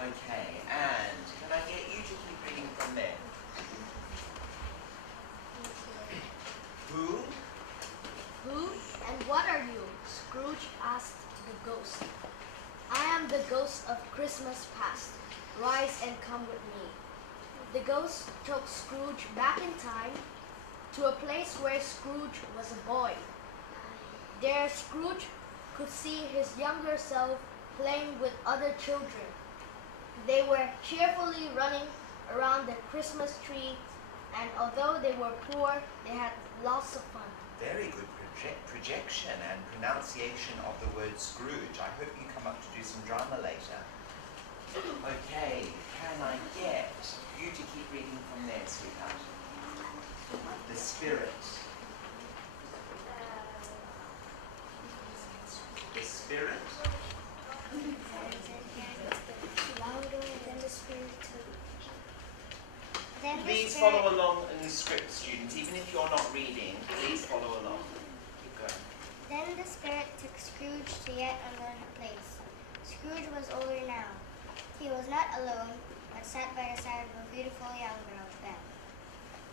Okay, and can I get you to keep reading from there? Who? Who and what are you? Scrooge asked the ghost. I am the ghost of Christmas past. Rise and come with me. The ghost took Scrooge back in time to a place where Scrooge was a boy. There Scrooge could see his younger self playing with other children. They were cheerfully running around the Christmas tree, and although they were poor, they had lots of fun. Very good projection and pronunciation of the word Scrooge. I hope you come up to do some drama later. Okay, can I get you to keep reading from there, sweetheart? The Spirit. The Spirit. Louder than the Spirit took. Please follow along in the script, students. Even if you're not reading, please follow along. Keep going. Then the Spirit took Scrooge to yet another place. Scrooge was older now. He was not alone, but sat by the side of a beautiful young girl, Belle.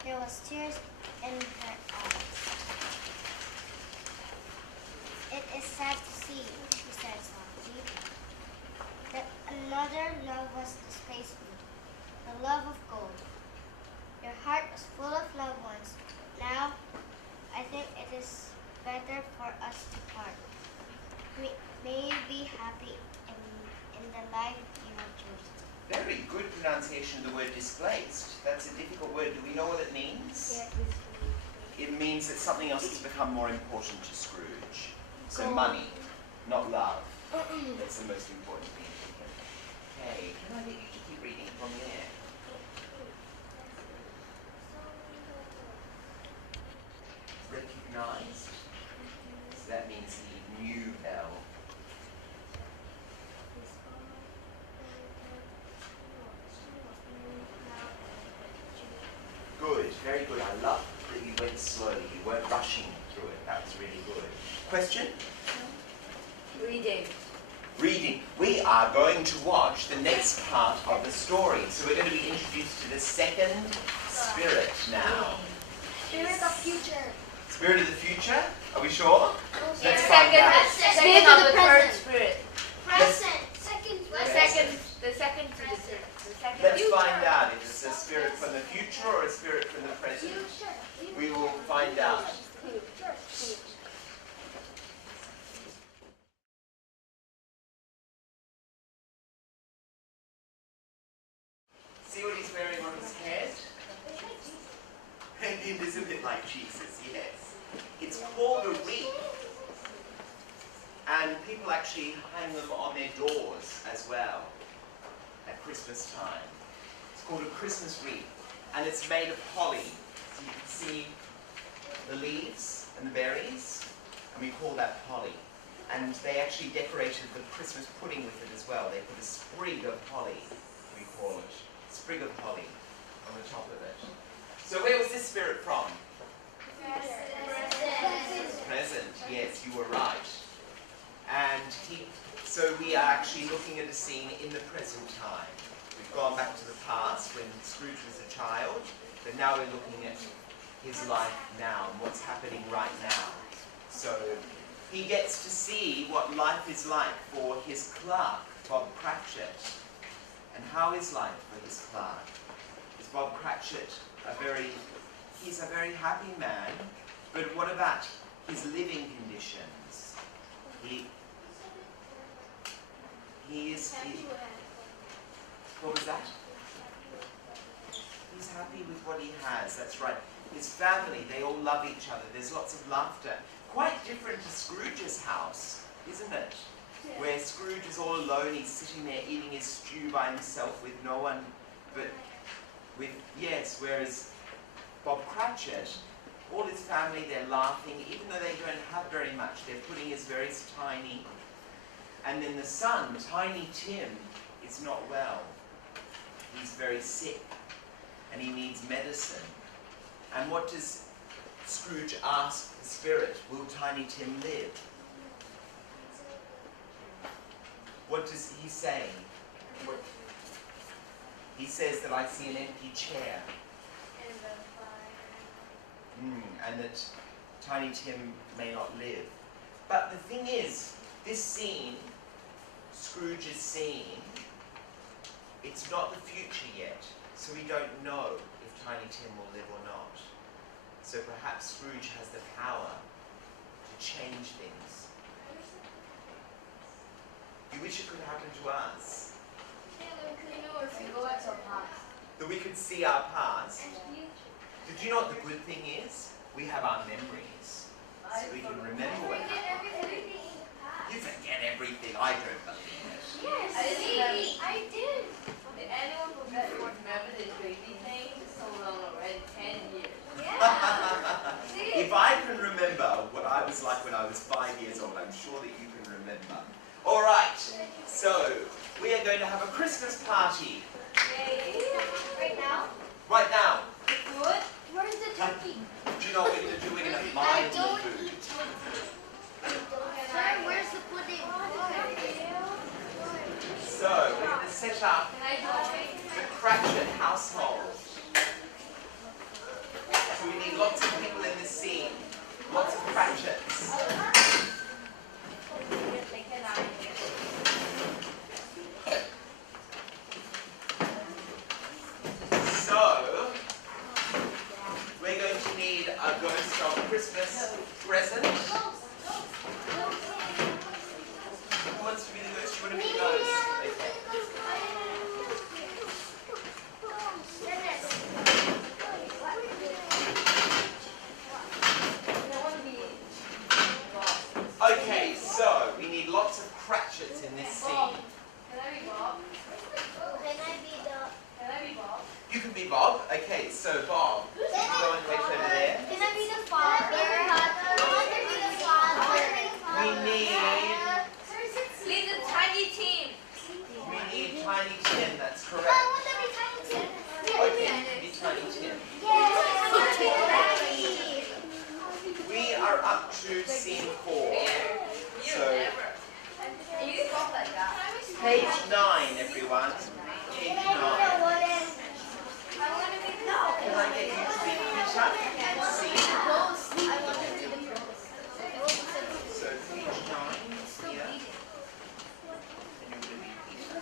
There was tears in her eyes. It is sad to see, she said softly, that another love was displaced me, the love of gold. Your heart was full of loved ones. Now, I think it is better for us to part. May you be happy in the life you have chosen. Very good pronunciation of the word displaced. That's a difficult word. Do we know what it means? Yes. It means that something else has become more important to Scrooge. So money, not love. That's the most important thing. Okay, can I get you to keep reading from there? Recognized. So that means he knew Belle. Good, very good. I love that you went slowly. You weren't rushing through it. That was really good. Question? Reading. Reading. We are going to watch the next part of the story. So we're going to be introduced to the second spirit now. Spirit of future. Spirit of the future? Are we sure? Let's The find out. second of the third spirit. Present. Second. The second to the third. The second. Let's find out if it's a spirit from the future or a spirit from the present. We will find out. See what he's wearing on his head? It is a bit like Jesus, yes. It's called a wreath. And people actually hang them on their doors as well at Christmas time. It's called a Christmas wreath. And it's made of holly. So you can see the leaves and the berries. And we call that holly. And they actually decorated the Christmas pudding with it as well. They put a sprig of holly, we call it. Sprig of holly on the top of it. So where was this spirit from? Present. Yes, you were right. And so we are actually looking at a scene in the present time. We've gone back to the past when Scrooge was a child, but now we're looking at his life now and what's happening right now. So he gets to see what life is like for his clerk, Bob Cratchit. And how is life for his clerk? Is Bob Cratchit he's a very happy man, but what about his living conditions? What was that? He's happy with what he has, that's right. His family, they all love each other. There's lots of laughter. Quite different to Scrooge's house, isn't it? Where Scrooge is all alone, he's sitting there eating his stew by himself with no one but whereas Bob Cratchit, all his family, they're laughing, even though they don't have very much. Their pudding is very tiny. And then the son, Tiny Tim, is not well. He's very sick and he needs medicine. And what does Scrooge ask the spirit? Will Tiny Tim live? What does he say? He says that I see an empty chair. And that Tiny Tim may not live. But the thing is, this scene, Scrooge is seeing, it's not the future yet, so we don't know if Tiny Tim will live or not. So perhaps Scrooge has the power to change things. You wish it could happen to us. Taylor, could you know can see our past. Did you know what the good thing is? We have our memories. So we can remember what happened. You forget everything. I don't believe it. Yes, I did. Did anyone forget to remember this baby thing? It's so long already, 10 years. If I can remember what I was like when I was 5 years old, I'm sure that you can remember. All right, so we are going to have a Christmas party Right now? right now. Good? Where's the turkey? Do you know what we're going to do? We're going to mine the food. Sir, where's the pudding? So we're going to set up Can I join? the Cratchit household. So we need lots of people in the scene. Lots of Cratchits. So we're going to need a ghost of Christmas present. Who wants to be the ghost? You want to be the ghost? Okay. Okay, so we need lots of Cratchits in this scene. Can I be Bob? Can I be the... Can I be Bob? You can be Bob. Okay, so Bob, you go and wait over there. Can I be the father? I want to be the father. We need Lead the tiny team. Tiny Tim. That's I correct. want to be tiny Tim. Okay, be Tiny Tim. We are up to scene 4. So You talk like that. page 9, everyone. Page 9. Can I get you to be Peter? Scene. So page 9 here. And you're going to be Peter.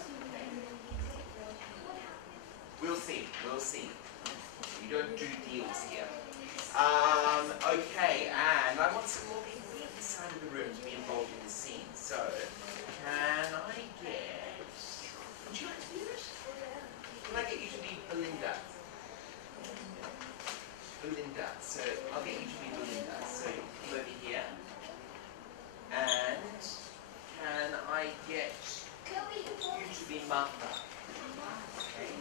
We'll see. We'll see. We don't do deals here. Okay, and I want some more people inside of the room to be involved in the scene. So, can I get... Would you like to do it? Can I get you to be Belinda? Belinda. So, I'll get you to be Belinda. So, you come over here. And can I get you to be Martha? Okay.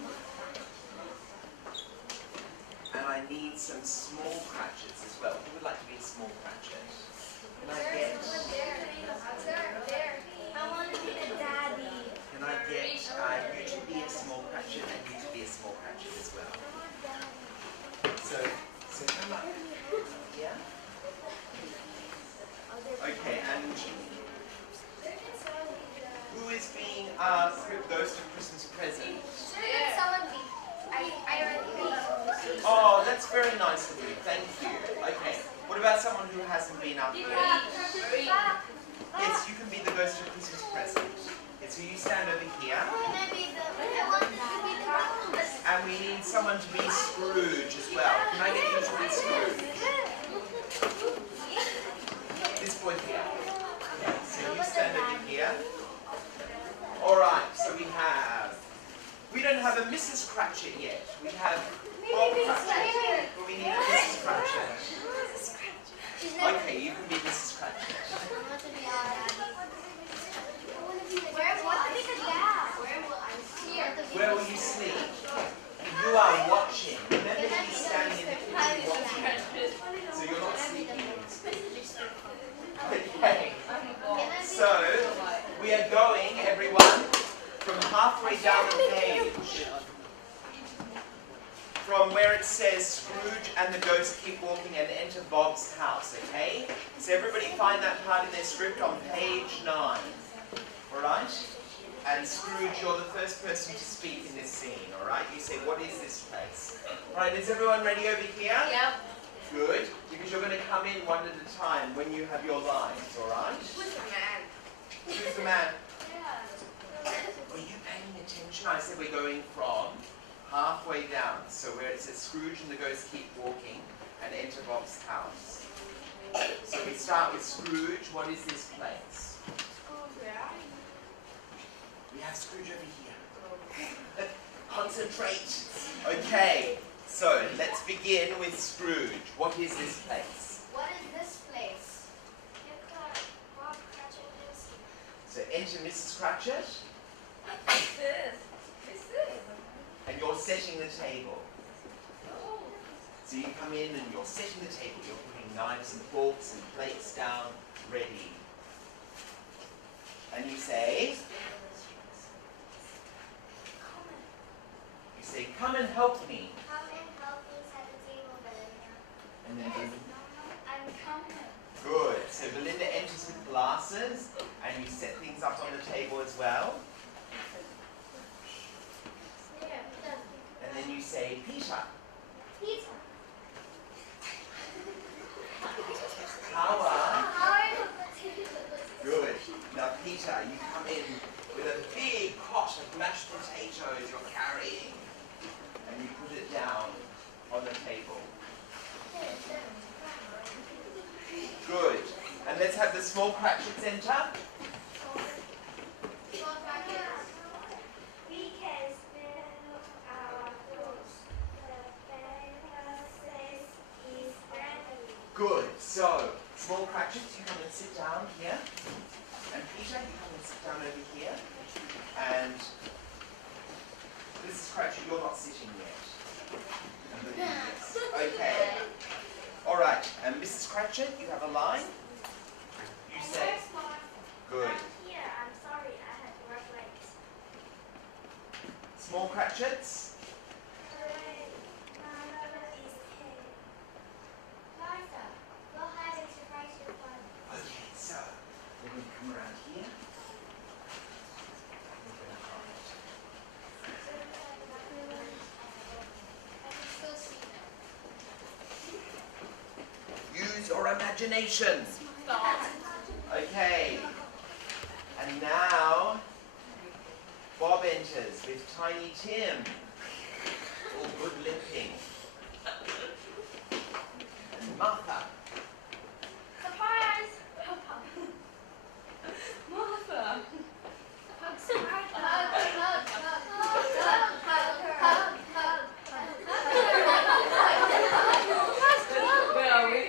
And I need some small Cratchits as well. Who would like to be a small Cratchit? Can I get... I want to be the daddy. Can I get you to be a small Cratchit and you to be a small Cratchit as well? So come up. Yeah? Okay, and who is being Ghost of Christmas Present? Oh, that's very nice of you. Thank you. Okay. What about someone who hasn't been up there? Yes, you can be the Ghost of Christmas Present. Okay, so you stand over here. And we need someone to be Scrooge as well. Can I get you to be Scrooge? This boy here. Okay, so you stand over here. Alright, so we don't have a Mrs. Cratchit yet. We have Bob Cratchit, but we need a Mrs. Cratchit. Okay, you can be Mrs. Cratchit. Where will you sleep? You are watching. Remember, he's standing in the kitchen watching. So you're not sleeping. Okay. So we are going, everyone, from halfway down the page. From where it says Scrooge and the ghost keep walking and enter Bob's house, okay? So everybody find that part in their script on page 9. Alright? And Scrooge, you're the first person to speak in this scene, alright? You say, what is this place? Alright, is everyone ready over here? Yep. Good, because you're going to come in one at a time when you have your lines, alright? Who's the man? Who's the man? Are you paying attention? I said we're going from halfway down. So where it says Scrooge and the ghost keep walking and enter Bob's house. So we start with Scrooge. What is this place? We have Scrooge over here. Concentrate. Okay, so let's begin with Scrooge. What is this place? What is this place? Look like Bob Cratchit lives here. So enter Mrs. Cratchit, and you're setting the table. So you come in and you're setting the table. You're putting knives and forks and plates down, ready. And you say, come and help me. Come and help me set the table, Belinda. And then I'm coming. good. So Belinda enters with glasses, and you set things up on the table as well. And then you say, Peter, Peter. how are? How are you? Good. Now Peter, you come in with a big pot of mashed potatoes you're carrying, and you put it down on the table. Good. And let's have the small Cratchits enter. We can smell our clothes. The basis is friendly. Good. So, small Cratchits, you come and sit down here. And Peter, you come and sit down over here. And Mrs. Cratchit, you're not sitting yet. Okay. All right. And Mrs. Cratchit, you have a line. You say. Good. I'm here. I'm sorry. I had to work late. Small Cratchits. Hooray. My mother is here. Martha, go ahead and surprise your father. Okay, so we're going to come around here. We're going to hide. I can still see them. Use your imagination. Okay. And now Bob enters with Tiny Tim. All good limping. And Martha. Surprise! Martha! Where are we?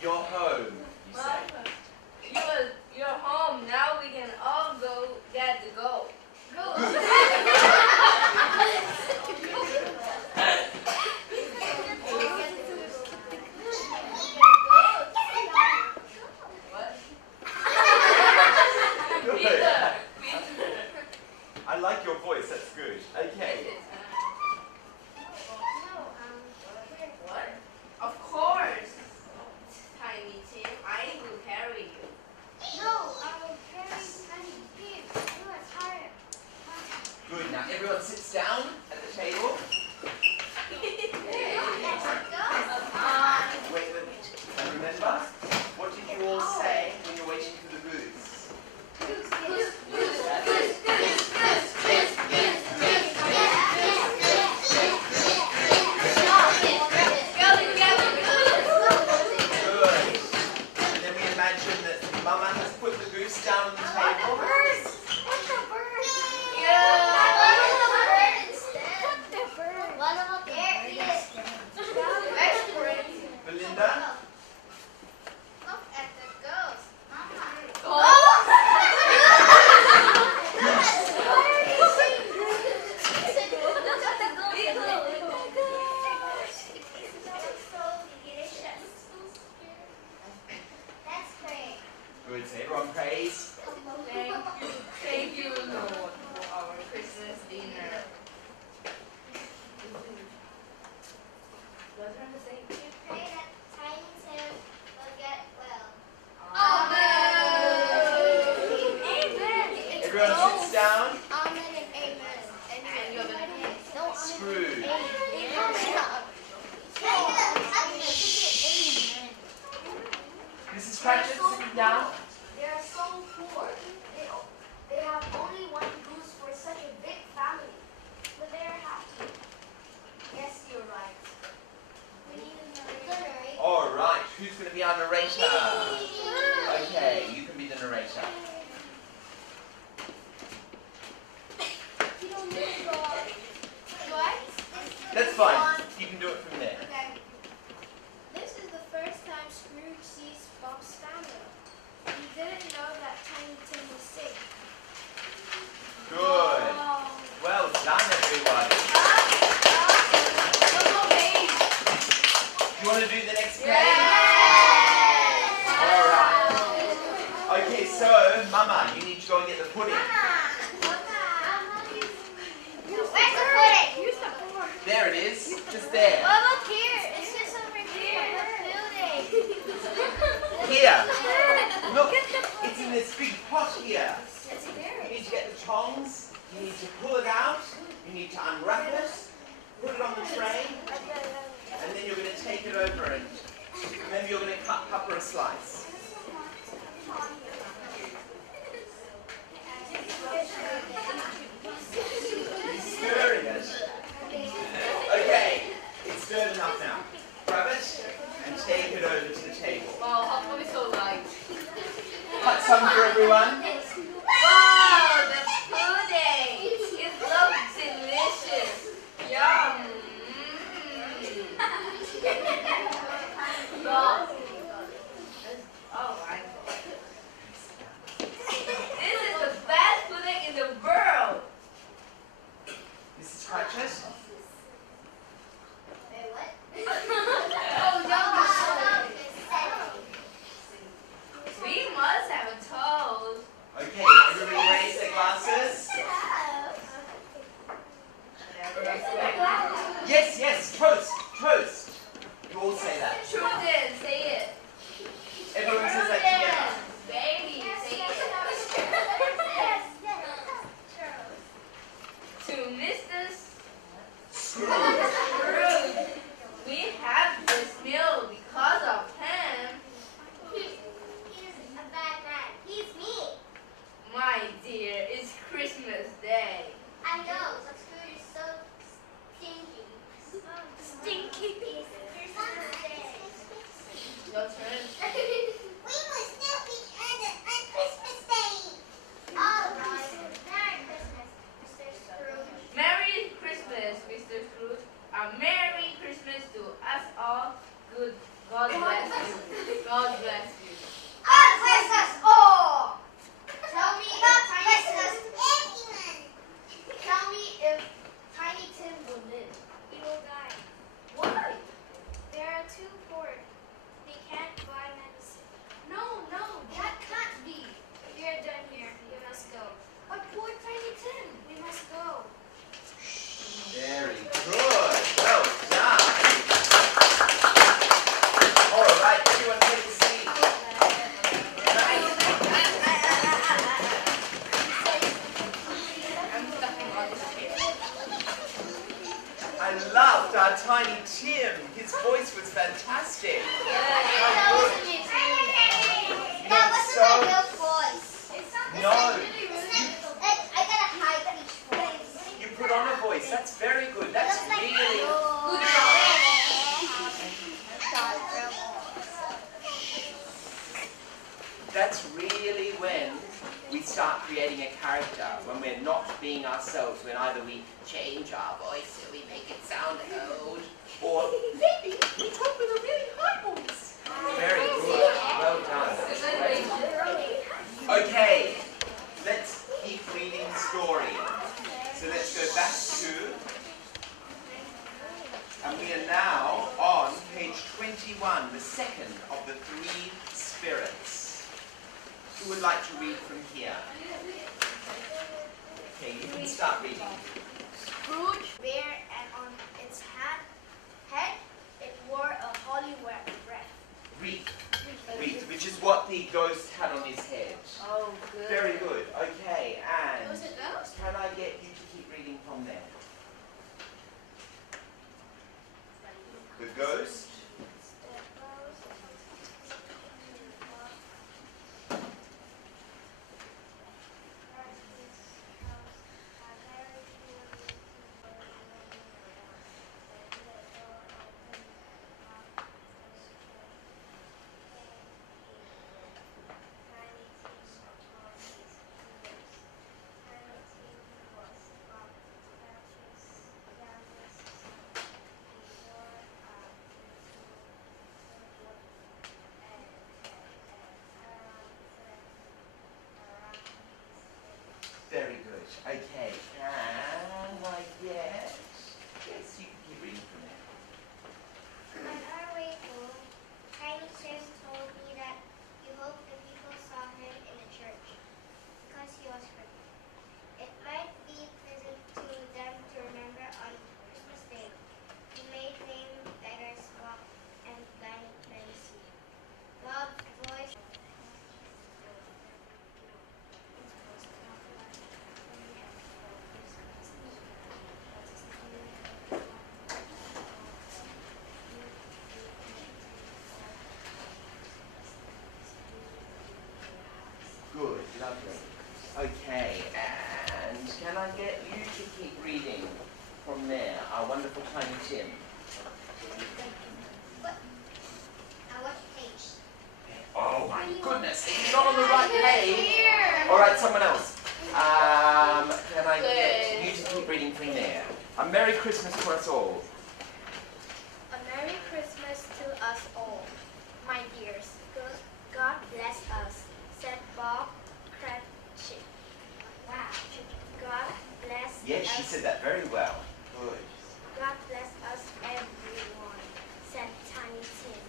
You're home, you say. You're home. Now we can all go get the gold. What? Good. Peter. I like your voice, that's good. Okay. What? Of course. Tiny Tim, I will carry you. No, I will carry Tiny Tim. You are tired. Good. Now everyone sits down at the table. Wait. And remember, what did you all say when you're waiting for the booths? Good. And then we imagine that Mama has put the goose down on the table. Belinda? Let's pray. Good. So everyone prays. Thank you, Lord, for our Christmas dinner. Your turn to say. We pray that Tiny Tim will get well. Everyone sits down. Amen and amen. And you're gonna No, Scrooge. Mrs. Cratchit sitting down. They are so poor. They have only one goose for such a big family. But they are happy. Yes, you're right. We need a narrator. All right. Who's going to be our narrator? Okay, you can be the narrator. You don't need to go fine. You can do it from there. Okay. This is the first time Scrooge sees Bob's family. He didn't know that Tiny Tim was sick. Good. Well done, everybody. You want to do the next page? All right. Okay, so, Mama, you need to go and get the pudding. Where's the pudding? There it is. Just there. Oh, look here. It's just over here. The building. Here. Look, it's in this big pot here. You need to get the tongs. You need to pull it out. You need to unwrap it. Put it on the tray. And then you're going to take it over and maybe you're going to cut Papa a slice. You're stirring it. Okay, it's stirred enough now. Grab it and take it over to the table. Wow, how come it's so light? Cut some for everyone. Wow, the pudding! It looks delicious. Yum! Oh my God. This is the best pudding in the world. Mrs. Cratchit? We must have a toast. Okay, everybody raise their glasses. Yes, yes, toast, toast. You all say that. Children, say it. Everyone says that together. Baby, say it. To Mr. Scrooge, we have this meal because of him. He's a bad man. He's me. My dear, it's Christmas Day. I know, but Scrooge is so stinky. Stinky. It's Christmas Day. Your turn. We must still be together on Christmas Day. All right. Merry Christmas, Mr. Scrooge. Merry Christmas, Mr. Scrooge. A Merry Christmas to us all. Good. God bless you. God bless you. God bless us all. Tell me God bless us everyone. Tell me if Tiny Tim will live. He will die. Why? They are too poor. They can't buy medicine. No, that can't be. We are done here. We must go. But poor Tiny Tim. We must go. Very good. Well done. All right, everyone take a seat. I loved our Tiny Tim. His voice was fantastic. How good. That wasn't so- my real voice. No, I got a high pitched voice. you put on a voice. That's very good. That's really Good That's really when we start creating a character, when we're not being ourselves, when either we change our voice or we make it sound old, or maybe we talk with a really high voice. Very good. Well done. Okay, let's keep reading the story. So let's go back to, and we are now on page 21, the second of the three spirits. Who would like to read from here? Okay, you can start reading. Scrooge bear, and on its head it wore a holly wreath. Wreath, which is what the ghost had on his head. Oh, good. Very good. Okay, and Was it ghost? can I get you to keep reading from there? The ghost. get you to keep reading from there, our wonderful Tiny Tim. I watch page. Oh my goodness, it's not on the right page. All right, someone else. Can I get you to keep reading from there? A Merry Christmas to us all. A Merry Christmas to us all, my dears. God bless us, said Bob Cratchit. Wow. God bless Yes, us. she said that very well. Good. God bless us, everyone, said Tiny Tim.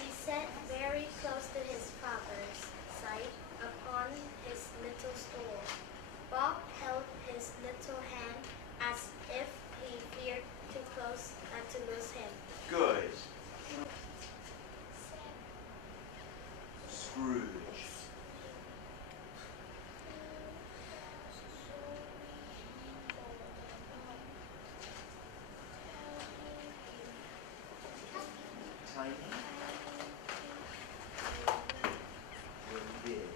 He sat very close to his father's side upon his little stool. Bob held his little hand as if he feared too close not to lose him. Good. Scrooge. Tiny. Very big.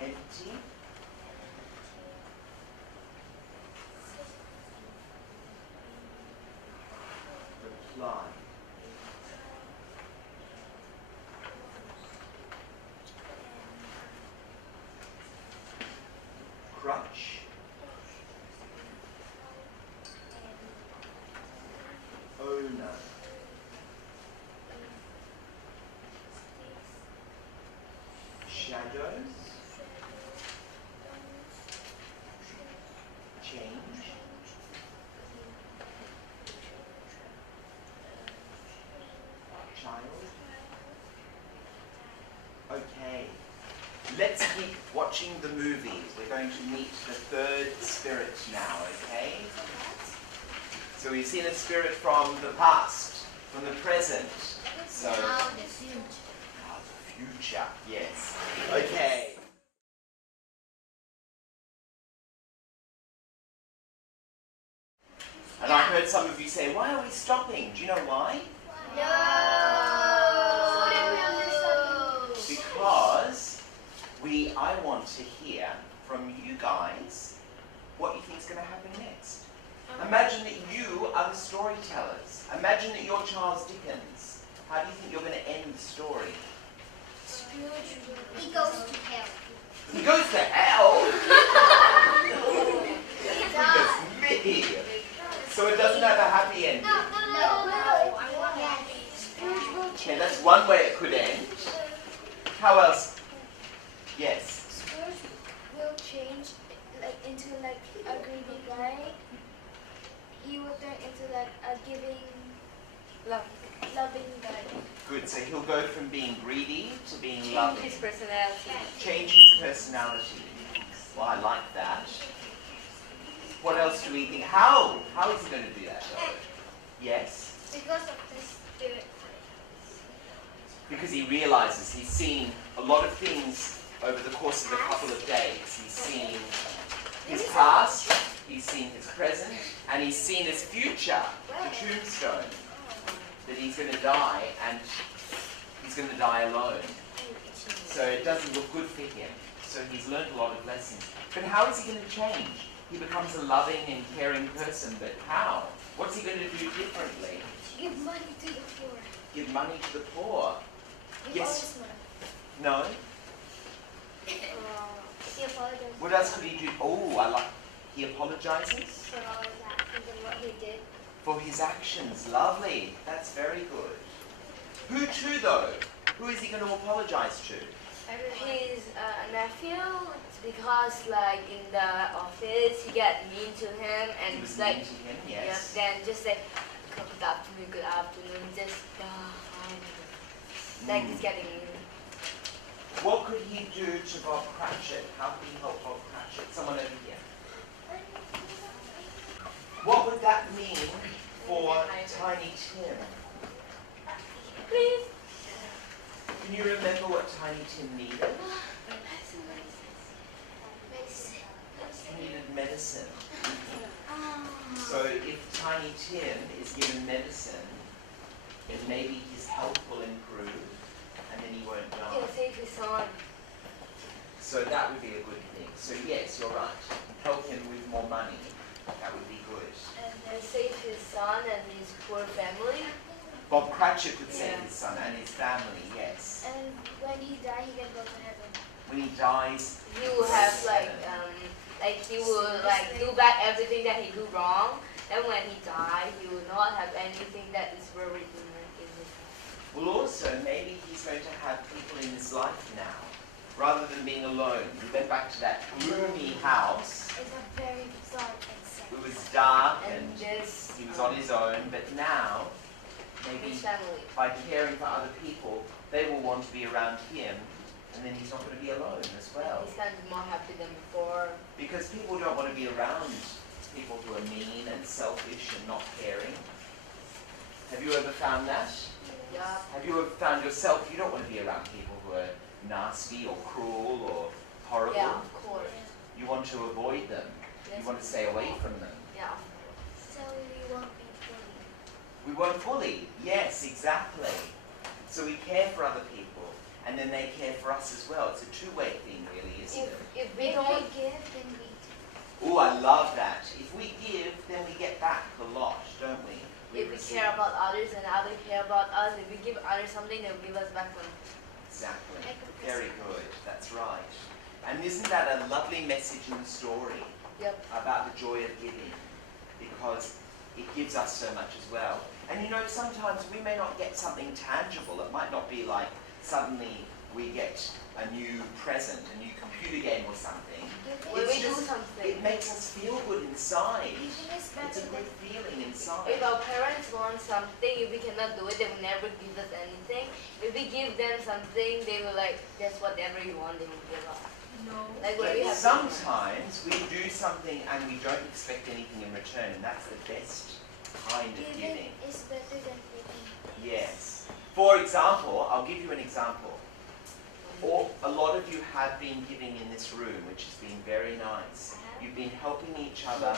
Empty. Reply. Crutch. Owner. Shadows. Change. Child. Okay. Let's keep watching the movies. We're going to meet the third spirit now, okay? So we've seen a spirit from the past, from the present. So Now the future. now the future, yes. Okay. And I heard some of you say, why are we stopping? Do you know why? Because I want to hear from you guys what you think is going to happen next. Imagine that you are the storytellers. Imagine that you're Charles Dickens. How do you think you're going to end the story? He goes to hell. He goes to hell? Goodness me. So it doesn't have a happy ending. Okay, that's one way it could end. How else? Yes. Scrooge will change into a greedy guy. He will turn into a giving, loving guy. Good. So he'll go from being greedy to being loving. His personality. Change his personality. Well, I like that. What else do we think? How? How is he going to do that, though? Yes? Because of the spirit. Because he realizes he's seen a lot of things over the course of a couple of days. He's seen his past, he's seen his present, and he's seen his future, the tombstone, that he's going to die, and he's going to die alone. So it doesn't look good for him. So he's learned a lot of lessons. But how is he going to change? He becomes a loving and caring person, but how? What's he going to do differently? Give money to the poor. Give money to the poor? Give Yes. all his money. No? He apologizes What else could he do? Oh, I like. He apologizes for all his actions and what he did. for his actions. Lovely. That's very good. Who to, though? Who is he going to apologize to? His nephew, because in the office he get mean to him He and was like mean to him, yes. then just say good afternoon, just I don't know. Like he's getting What could he do to Bob Cratchit? How could he help Bob Cratchit? Someone over here. What would that mean for Tiny Tim? please. Can you remember what Tiny Tim needed? He needed medicine. So if Tiny Tim is given medicine, and maybe his health will improve, and then he won't He'll die. save his son. So that would be a good thing. So yes, you're right. Help him with more money. That would be good. And save his son and his poor family. Bob Cratchit would save Yeah. his son and his family, yes. And when he died, he can go to heaven. When he dies, He will have like he will like do back everything that he do wrong. And when he dies, he will not have anything that is buried in his heart. well also maybe he's going to have people in his life now, rather than being alone. We went back to that gloomy house. It's a very dark and sad. It was dark And and just he was on his own, but now, maybe his family. by caring for other people, they will want to be around him, and then he's not going to be alone as well. He's gonna be more happy than before. Because people don't want to be around people who are mean and selfish and not caring. Have you ever found that? Yeah. Have you ever found yourself, you don't want to be around people who are nasty or cruel or horrible? Yeah, of course. You want to avoid them. You Yes. want to stay away from them. Yeah. So we won't be bullied. We won't bully. Yes, exactly. So we care for other people, and then they care for us as well. It's a two-way thing, really, isn't it? If we If don't we give, then we Oh, I love that. If we give, then we get back a lot, don't we? if we receive. care about others and others care about us, if we give others something, they'll give us back something. Exactly. Like a Very good. That's right. And isn't that a lovely message in the story Yep. about the joy of giving? Because it gives us so much as well. And you know, sometimes we may not get something tangible. It might not be like suddenly we get a new present, a new computer game or something. When It's we do just- something. It makes us feel good inside. Giving is It's better a than good feeling inside. If our parents want something, if we cannot do it, they will never give us anything. If we give them something, they will like, that's whatever you want, they will give us. no. Like when But we have sometimes we do something and we don't expect anything in return, and that's the best kind of Giving giving. is better than taking. Yes. For example, I'll give you an example. A lot of you have been giving in this room, which has been very nice. You've been helping each other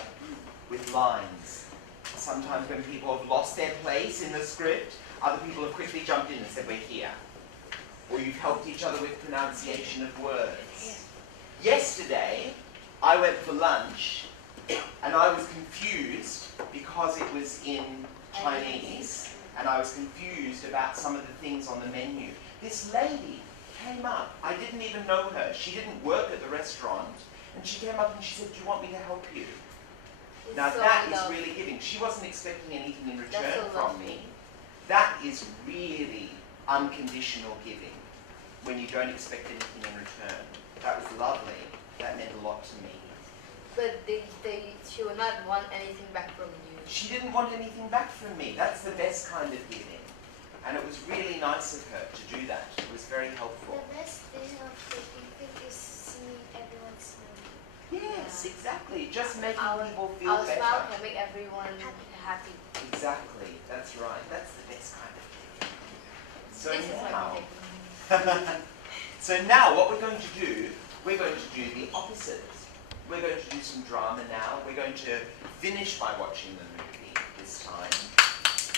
with lines. Sometimes when people have lost their place in the script, other people have quickly jumped in and said, we're here. Or you've helped each other with pronunciation of words. Yesterday, I went for lunch and I was confused because it was in Chinese and I was confused about some of the things on the menu. This lady came up. I didn't even know her. She didn't work at the restaurant. And she came up and she said, do you want me to help you? It's Now so that is lovely. really giving. She wasn't expecting anything in That's return so from me. That is really unconditional giving, when you don't expect anything in return. That was lovely. That meant a lot to me. But she will not want anything back from you. She didn't want anything back from me. That's the best kind of giving. And it was really nice of her to do that. It was very helpful. The best thing of taking food is seeing everyone smiling. Yes, exactly. Just making Our- people feel Our smile better. can make everyone happy. Exactly. That's right. That's the best kind of giving. So This is now, everything. so now what we're going to do, we're going to do the opposite. We're going to do some drama now. We're going to finish by watching the movie this time.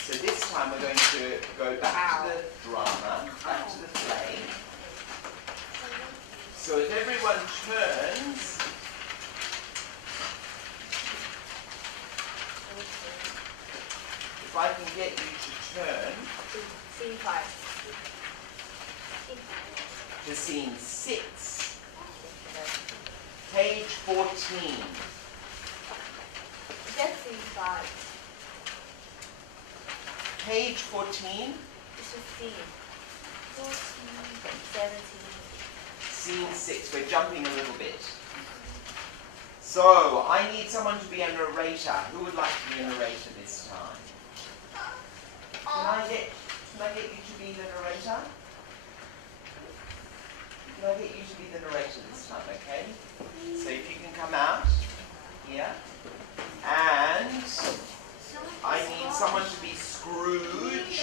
So this time we're going to go back to the drama, back to the play. So if everyone turns, if I can get you to turn Scene 5. to scene 6, page 14. Just scene 5. Page 14, It's 15. 17. scene 6. We're jumping a little bit. So, I need someone to be a narrator. Who would like to be a narrator this time? Can I get you to be the narrator? Can I get you to be the narrator this time, okay? So if you can come out here. And I need someone to be Scrooge.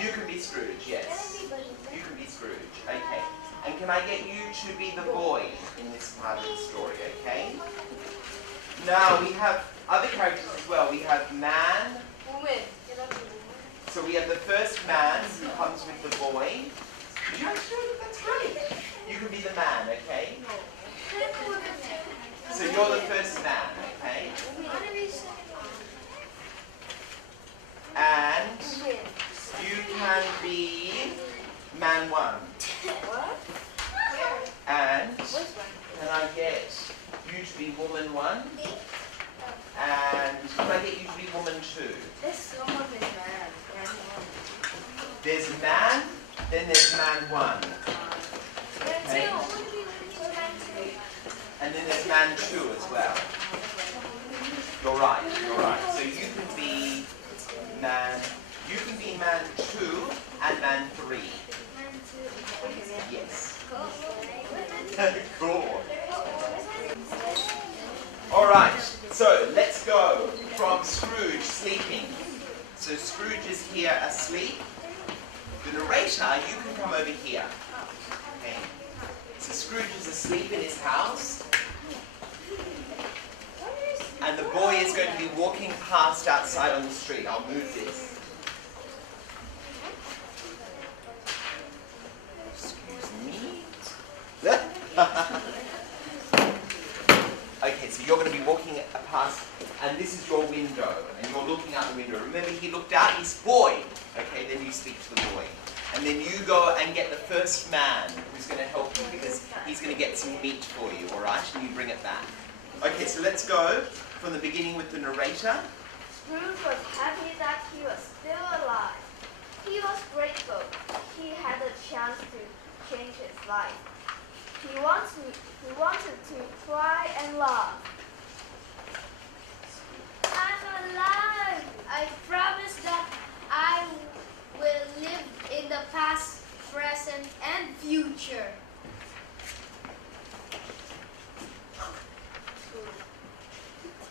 You can be Scrooge, yes. You can be Scrooge, okay. And can I get you to be the boy in this part of the story, okay? Now we have other characters as well. We have man. Woman. So we have the first man who comes with the boy. Did you actually know that? That's great. You can be the man, okay? So you're the first man, okay? And you can be man one. And can I get you to be woman one? And can I get you to be woman two? There's man, then there's man one. Okay? And then there's man two as well. You're right, you're right. So you can be man two and man three. Yes. Cool. Alright, so let's go from Scrooge sleeping. So Scrooge is here asleep. The narrator, you can come over here. Okay. So Scrooge is asleep in his house. And the boy is going to be walking past outside on the street. I'll move this. Excuse me. Okay, so you're going to be walking past, and this is your window, and you're looking out the window. Remember, he looked out, he's boy. Okay, then you speak to the boy. And then you go and get the first man who's going to help you because he's going to get some meat for you, all right? And you bring it back. Okay, so let's go from the beginning with the narrator. Scrooge was happy that he was still alive. He was grateful he had a chance to change his life. He wanted to cry and laugh. I'm alive! I promise that I will live in the past, present, and future.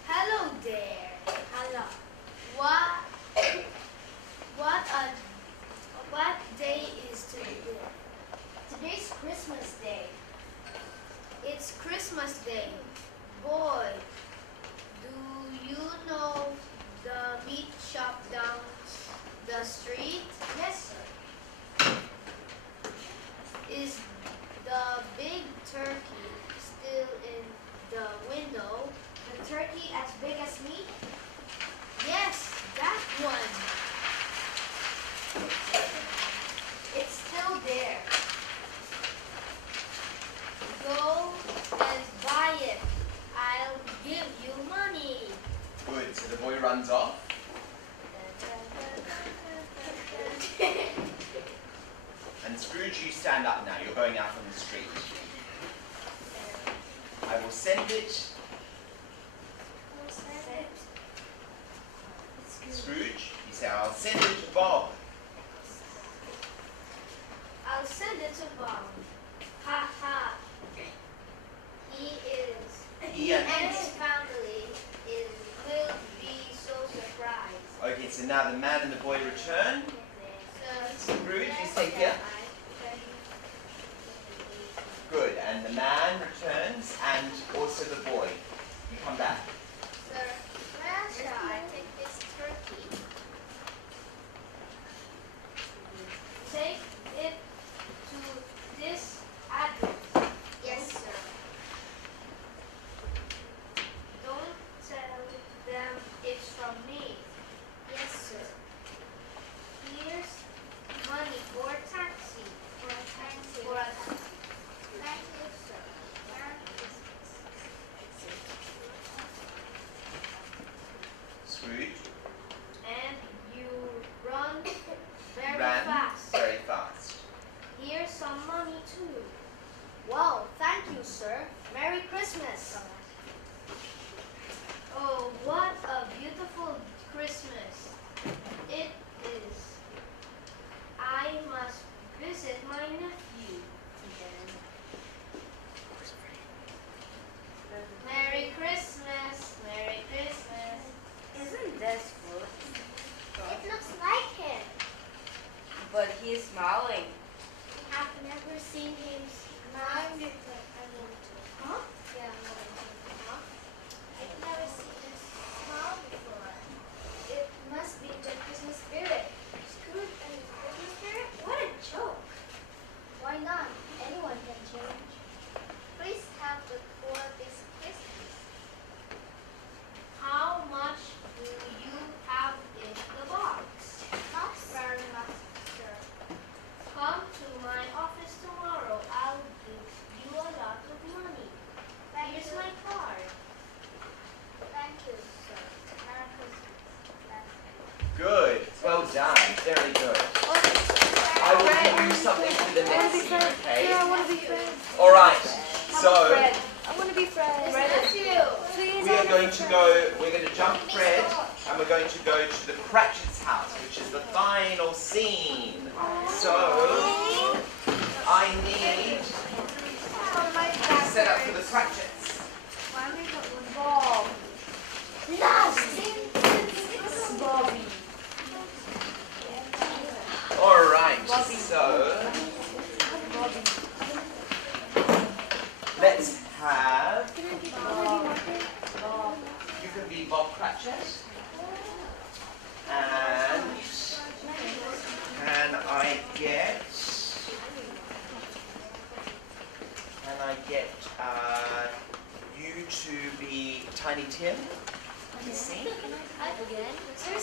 Hello there. Hello. What day is today? Today's Christmas Day. It's Christmas Day. Boy, do you know the meat shop down the street? Yes, sir. Is the big turkey still in the window? The turkey as big as me? Yes, that one. It's still there. Go and buy it. I'll give you money. Good, so the boy runs off. And Scrooge, you stand up now. You're going out on the street. I will send it. Scrooge, you say, I'll send it to Bob. I'll send it to Bob. Ha ha. He and his family will be so surprised. Okay, so now the man and the boy return. Scrooge, you stay here. Good, and the man returns and also the boy. You come back. Sir, where shall I take this turkey? Take it to this address. Yes, sir. Don't tell them it's from me. Yes, sir. Here's money for a taxi. For a taxi. For a taxi. Thank you, sir. Well done. Very good. I will give you something for the next scene, okay? I want to be friends. All right. So I want to be friends. Please. we're going to jump Fred, and we're going to go to the Cratchit's house, which is the final scene. So I need to set up for the Cratchits. Bob. Bobby. All right. So let's have. You can be Bob Cratchit. And can I get you to be Tiny Tim in this scene?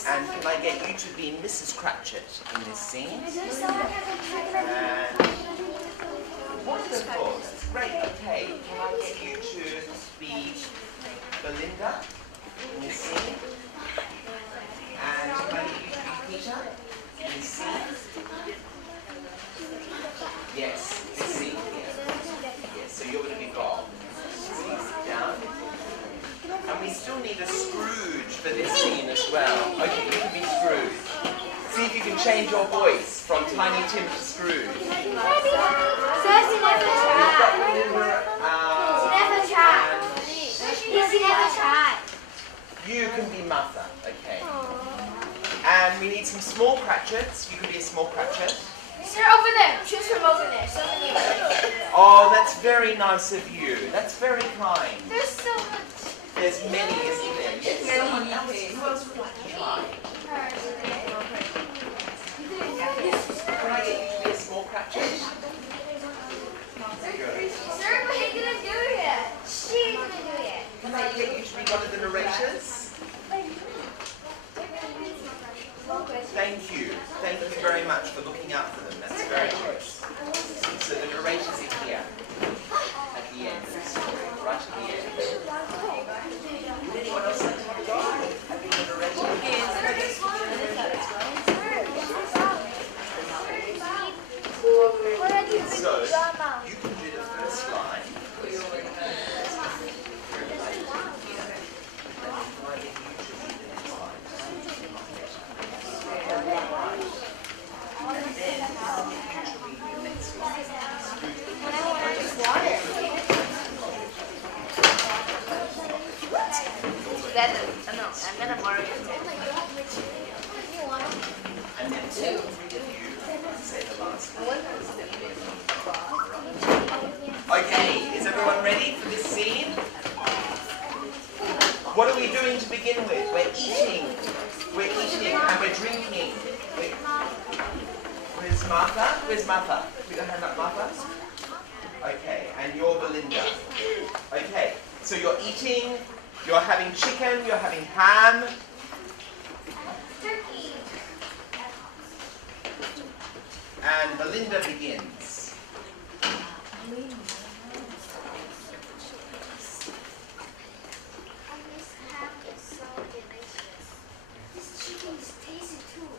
And can I get you to be Mrs. Cratchit in this scene? And wonderful, that's great. Okay, can I get you to be Belinda in this scene? And can I get you to be Peter in this scene? Yes, this scene here. Yes, so you're going to be Bob. Down. And we still need a Scrooge for this scene as well. Okay, you can be Scrooge. See if you can change your voice from Tiny Tim to Scrooge. Says he never tried. He never tried. You can be Martha, okay. And we need some small Cratchits. You can be a small Cratchit. They're over there. Choose from over there. So many. Oh, that's very nice of you. That's very kind. There's so much. There's many, isn't there? Yes. Someone else. Who else would like to try? Can I get you to be a small Cratchit? Sir, but he didn't do it. She didn't do it. Can I get you to be one of the narrators? Thank you. Thank you very much for looking out for them. That's very good. So the narrators are here at the end of the story, right at the end. Would anyone else like to have a go? Having the narrator? So you can do the first line. And then two of you say the last one. Okay, is everyone ready for this scene? What are we doing to begin with? We're eating. We're eating and we're drinking. Where's Martha? Where's Martha? Put your hand up, Martha. Okay, and you're Belinda. Okay, so you're eating, you're having chicken, you're having ham. And Belinda begins. This ham is so delicious. This chicken is tasty too.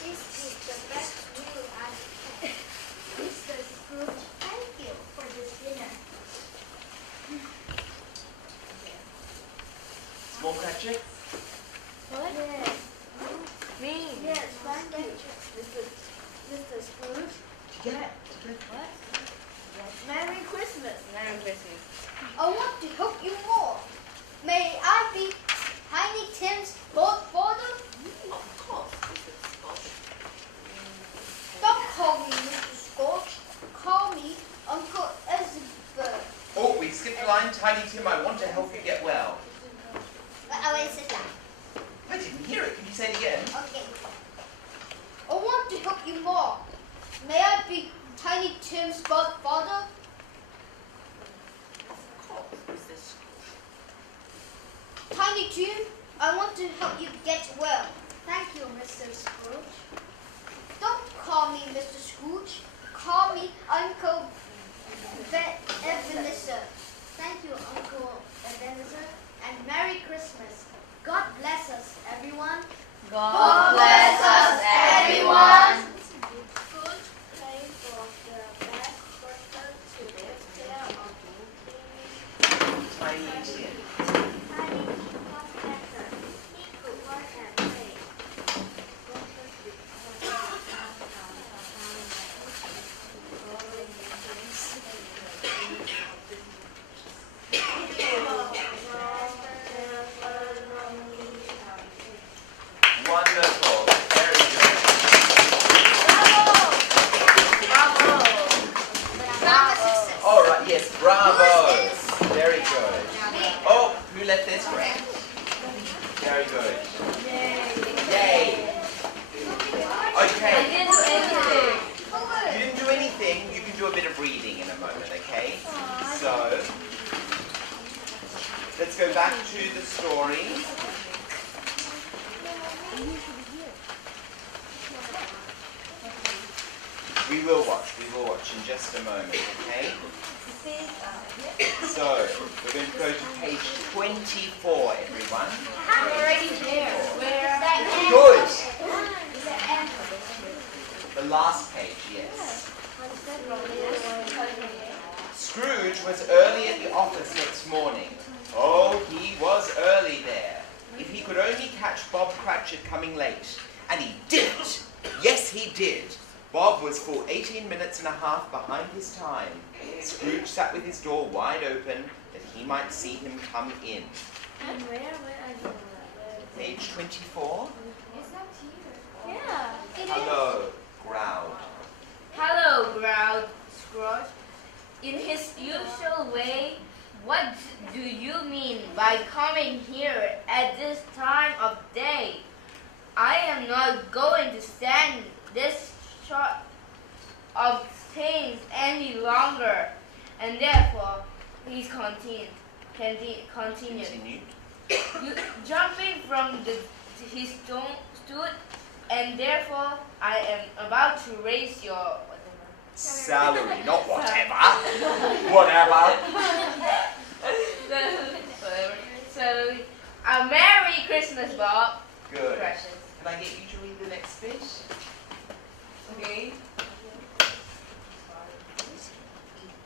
This is the best meal I've had. Mr. Scrooge, thank you for this dinner. Small Cratchit? What? Me. Yes, thank you. Mr. Scrooge. Yeah. What? Merry Christmas. Merry Christmas. I want to help you more. May I be Tiny Tim's godfather? Of course, Mrs. Scott. Don't call me Mr. Scrooge. Call me Uncle Elizabeth. Oh, we skipped the line. Tiny Tim, I want to help you get well. I will sit down. I didn't hear it. Can you say it again? Okay. I want to help you more. May I be Tiny Tim's godfather? Of course, Mrs. Tiny Tim, I want to help you get well. Thank you, Mr. Scrooge. Don't call me Mr. Scrooge. Call me Uncle Ebenezer. Thank you, Uncle Ebenezer. And Merry Christmas. God bless us, everyone. God bless. story. We will watch in just a moment, okay? So, we're going to go to page 24, everyone. I'm already there. Where? Good! The last page, yes. Scrooge was early at the office next morning. Oh, he was early there. If he could only catch Bob Cratchit coming late. And he did! Yes, he did. Bob was full 18 minutes and a half behind his time. Scrooge sat with his door wide open that he might see him come in. And where are you? Page 24. It's not here. Yeah, it is. Hello, growled. Hello, growled Scrooge. In his usual way, what do you mean by coming here at this time of day? I am not going to stand this sort of things any longer, and therefore, he continued. You jumping from his stood, and therefore I am about to raise your Salary, not whatever. Whatever. So, a Merry Christmas, Bob. Good. Precious. Can I get you to read the next bit? Okay.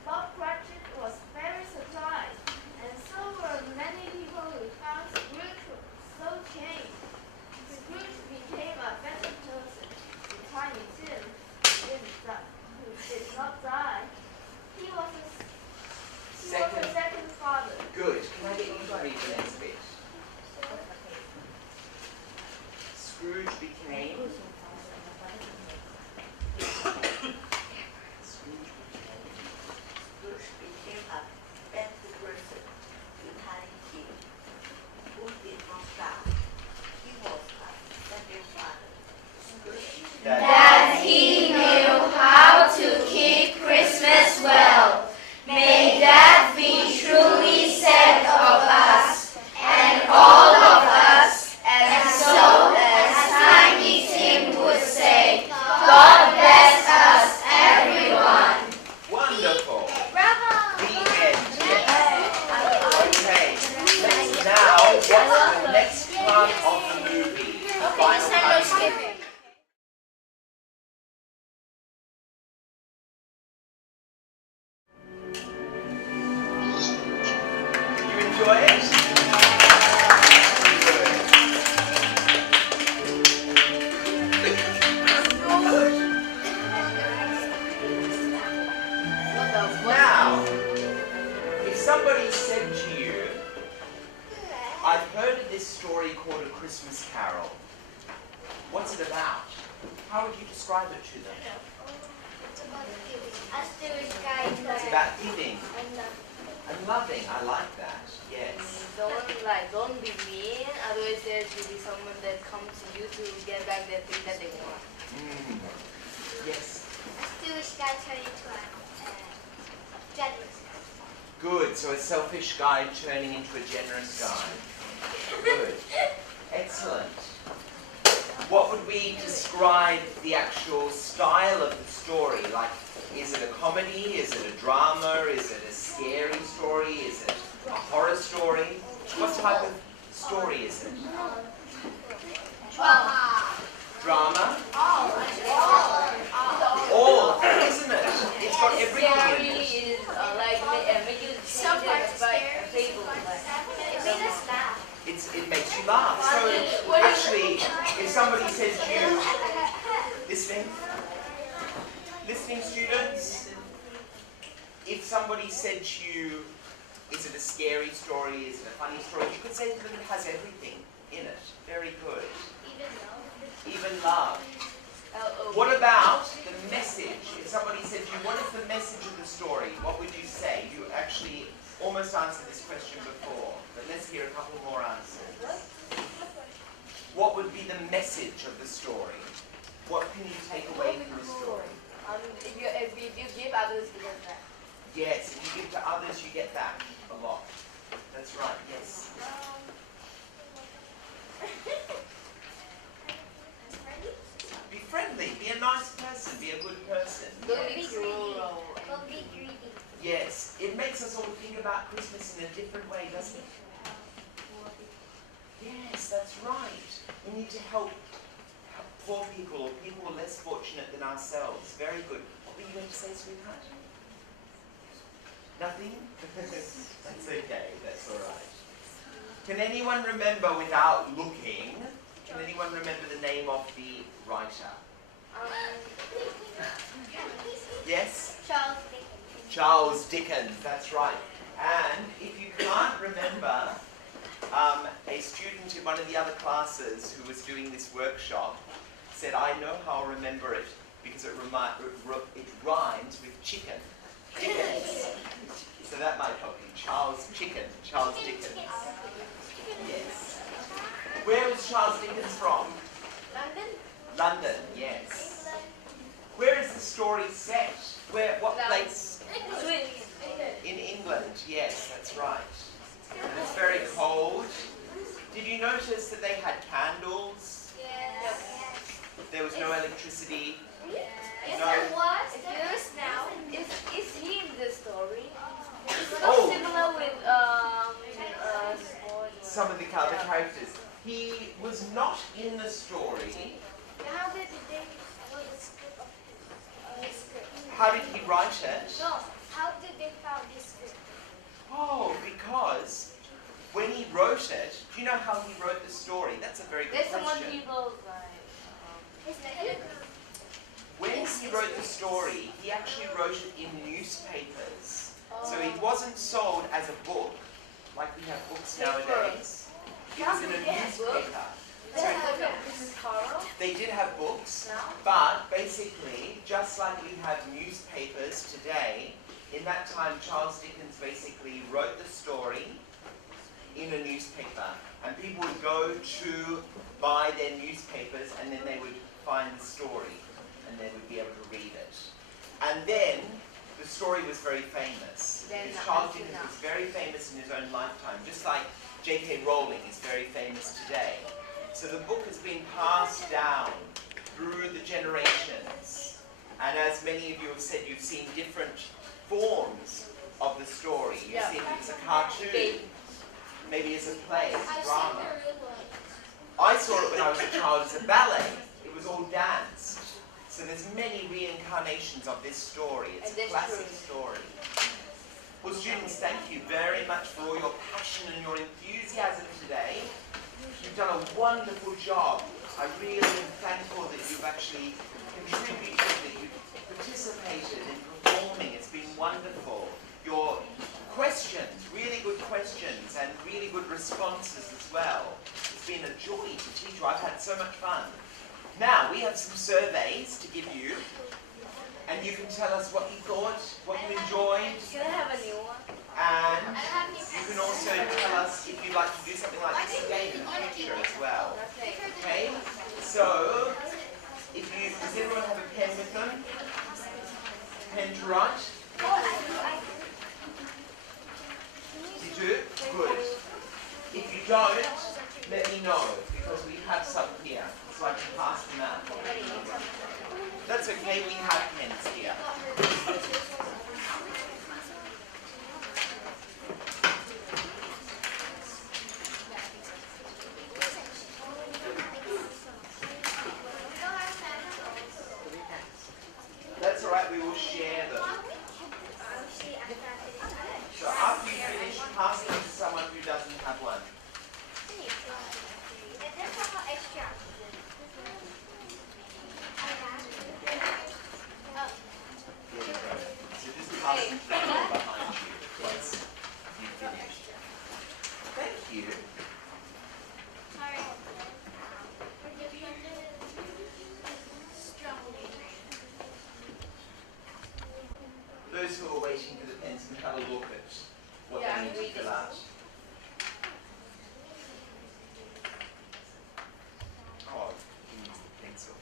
Bob Cratchit was very surprised, and so were many people who found Scrooge so changed. Scrooge became a better person. The Tiny Tim who did not die. He was a second father. Good. Can I get you to read the next bit? Scrooge became a better person to Tiny Tim, who did not die. He was a second father. That he knew how to keep Christmas well. May that be truly said of us, and all of us, and so as Tiny Tim would say, God bless us, everyone. wonderful. Bravo! The end. Okay. Now, what's the next part of the movie? The final part. You enjoy it? Now, if somebody said to you, I've heard of this story called A Christmas Carol, what's it about? How would you describe it to them? It's about giving and loving. I like that. Yes. Don't be mean. Otherwise, there will be someone that comes to you to get back their thing that they want. Mm. Yes. Jewish guy turned into a generous guy. Good. So a selfish guy turning into a generous guy. Good. Excellent. What would we describe the actual style of the story? Like, is it a comedy? Is it a drama? Is it a scary story? Is it a horror story? What type of story is it? Drama? All, isn't it? It's got everything in it. Scary is make you Some parts by scary. a fable. It made us laugh. It makes you laugh. So actually, if somebody says to you, listening students, if somebody said to you, is it a scary story, is it a funny story, you could say to them it has everything in it. Very good. Even love. What about the message? If somebody said to you, what is the message of the story? What would you say? You actually almost answered this question before, but let's hear a couple more answers. What would be the message of the story? What can you take away from the story? If you give others, you get that. Yes, if you give to others, you get back a lot. That's right, yes. Be friendly. Be a nice person. Be a good person. Don't be cruel. Don't be greedy. Yes, it makes us all think about Christmas in a different way, doesn't it? Yes, that's right. We need to help poor people or people who are less fortunate than ourselves. Very good. What were you going to say, sweetheart? Nothing? That's okay. That's all right. Can anyone remember, without looking, can anyone remember the name of the writer? Yes? Charles Dickens. Charles Dickens, that's right. And if you can't remember, a student in one of the other classes who was doing this workshop said, I know how I'll remember it because it rhymes with chicken. Dickens. So that might help you. Charles Dickens. Yes. Where was Charles Dickens from? London? London, yes. Where is the story set? What place? In England, yes, that's right. And it's very cold. Did you notice that they had candles? Yes. There was no electricity. Yes, No. there was. Yes, now. Is he in the story? It's not Oh. similar with Some of the other characters. He was not in the story. How did they write the script of this script? How did he write it? No, how did they found this script? Oh, because when he wrote it, do you know how he wrote the story? That's a very good there's someone question. people When he wrote the story, he actually wrote it in newspapers. So it wasn't sold as a book, like we have books nowadays. It was in a newspaper. They did have books, but basically, just like we have newspapers today, in that time Charles Dickens basically wrote the story in a newspaper. And people would go to buy their newspapers and then they would find the story and they would be able to read it. And then the story was very famous. Because Charles Dickens was very famous in his own lifetime, just like J.K. Rowling is very famous today. So the book has been passed down through the generations. And as many of you have said, you've seen different forms of the story. You've seen it as a cartoon, maybe as a play, as a drama. I saw it when I was a child as a ballet. It was all danced. So there's many reincarnations of this story. It's a classic story. Well, students, thank you very much for all your passion and your enthusiasm today. You've done a wonderful job. I really am thankful that you've actually contributed, that you've participated in performing. It's been wonderful. Your questions, really good questions, and really good responses as well. It's been a joy to teach you. I've had so much fun. Now, we have some surveys to give you, and you can tell us what you thought, what you enjoyed, Can I have a new one? and you can also tell us if you'd like to do something like this again in the future as well. Okay? So, does everyone have a pen with them? Pen to write? You do? Good. If you don't, let me know, because we have some here, so I can pass them out. That's okay, we have pens here. That's alright, we will share them. So after you finish, pass them to someone who doesn't have one. There you go. So just pass them to the people behind you once you've finished. Thank you. Those who are waiting for the pens can have a look at what they need to fill out. Oh, he needs the pencil.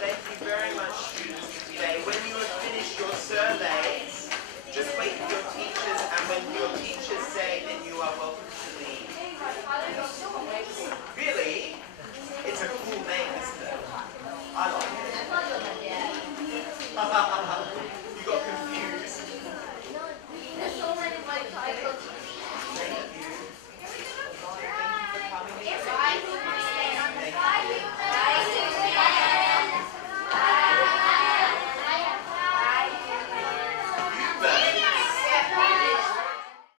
Thank you very much, students, for today. When you have finished your surveys, just wait for your teachers, and when your teachers say then you are welcome to leave. Hallelujah.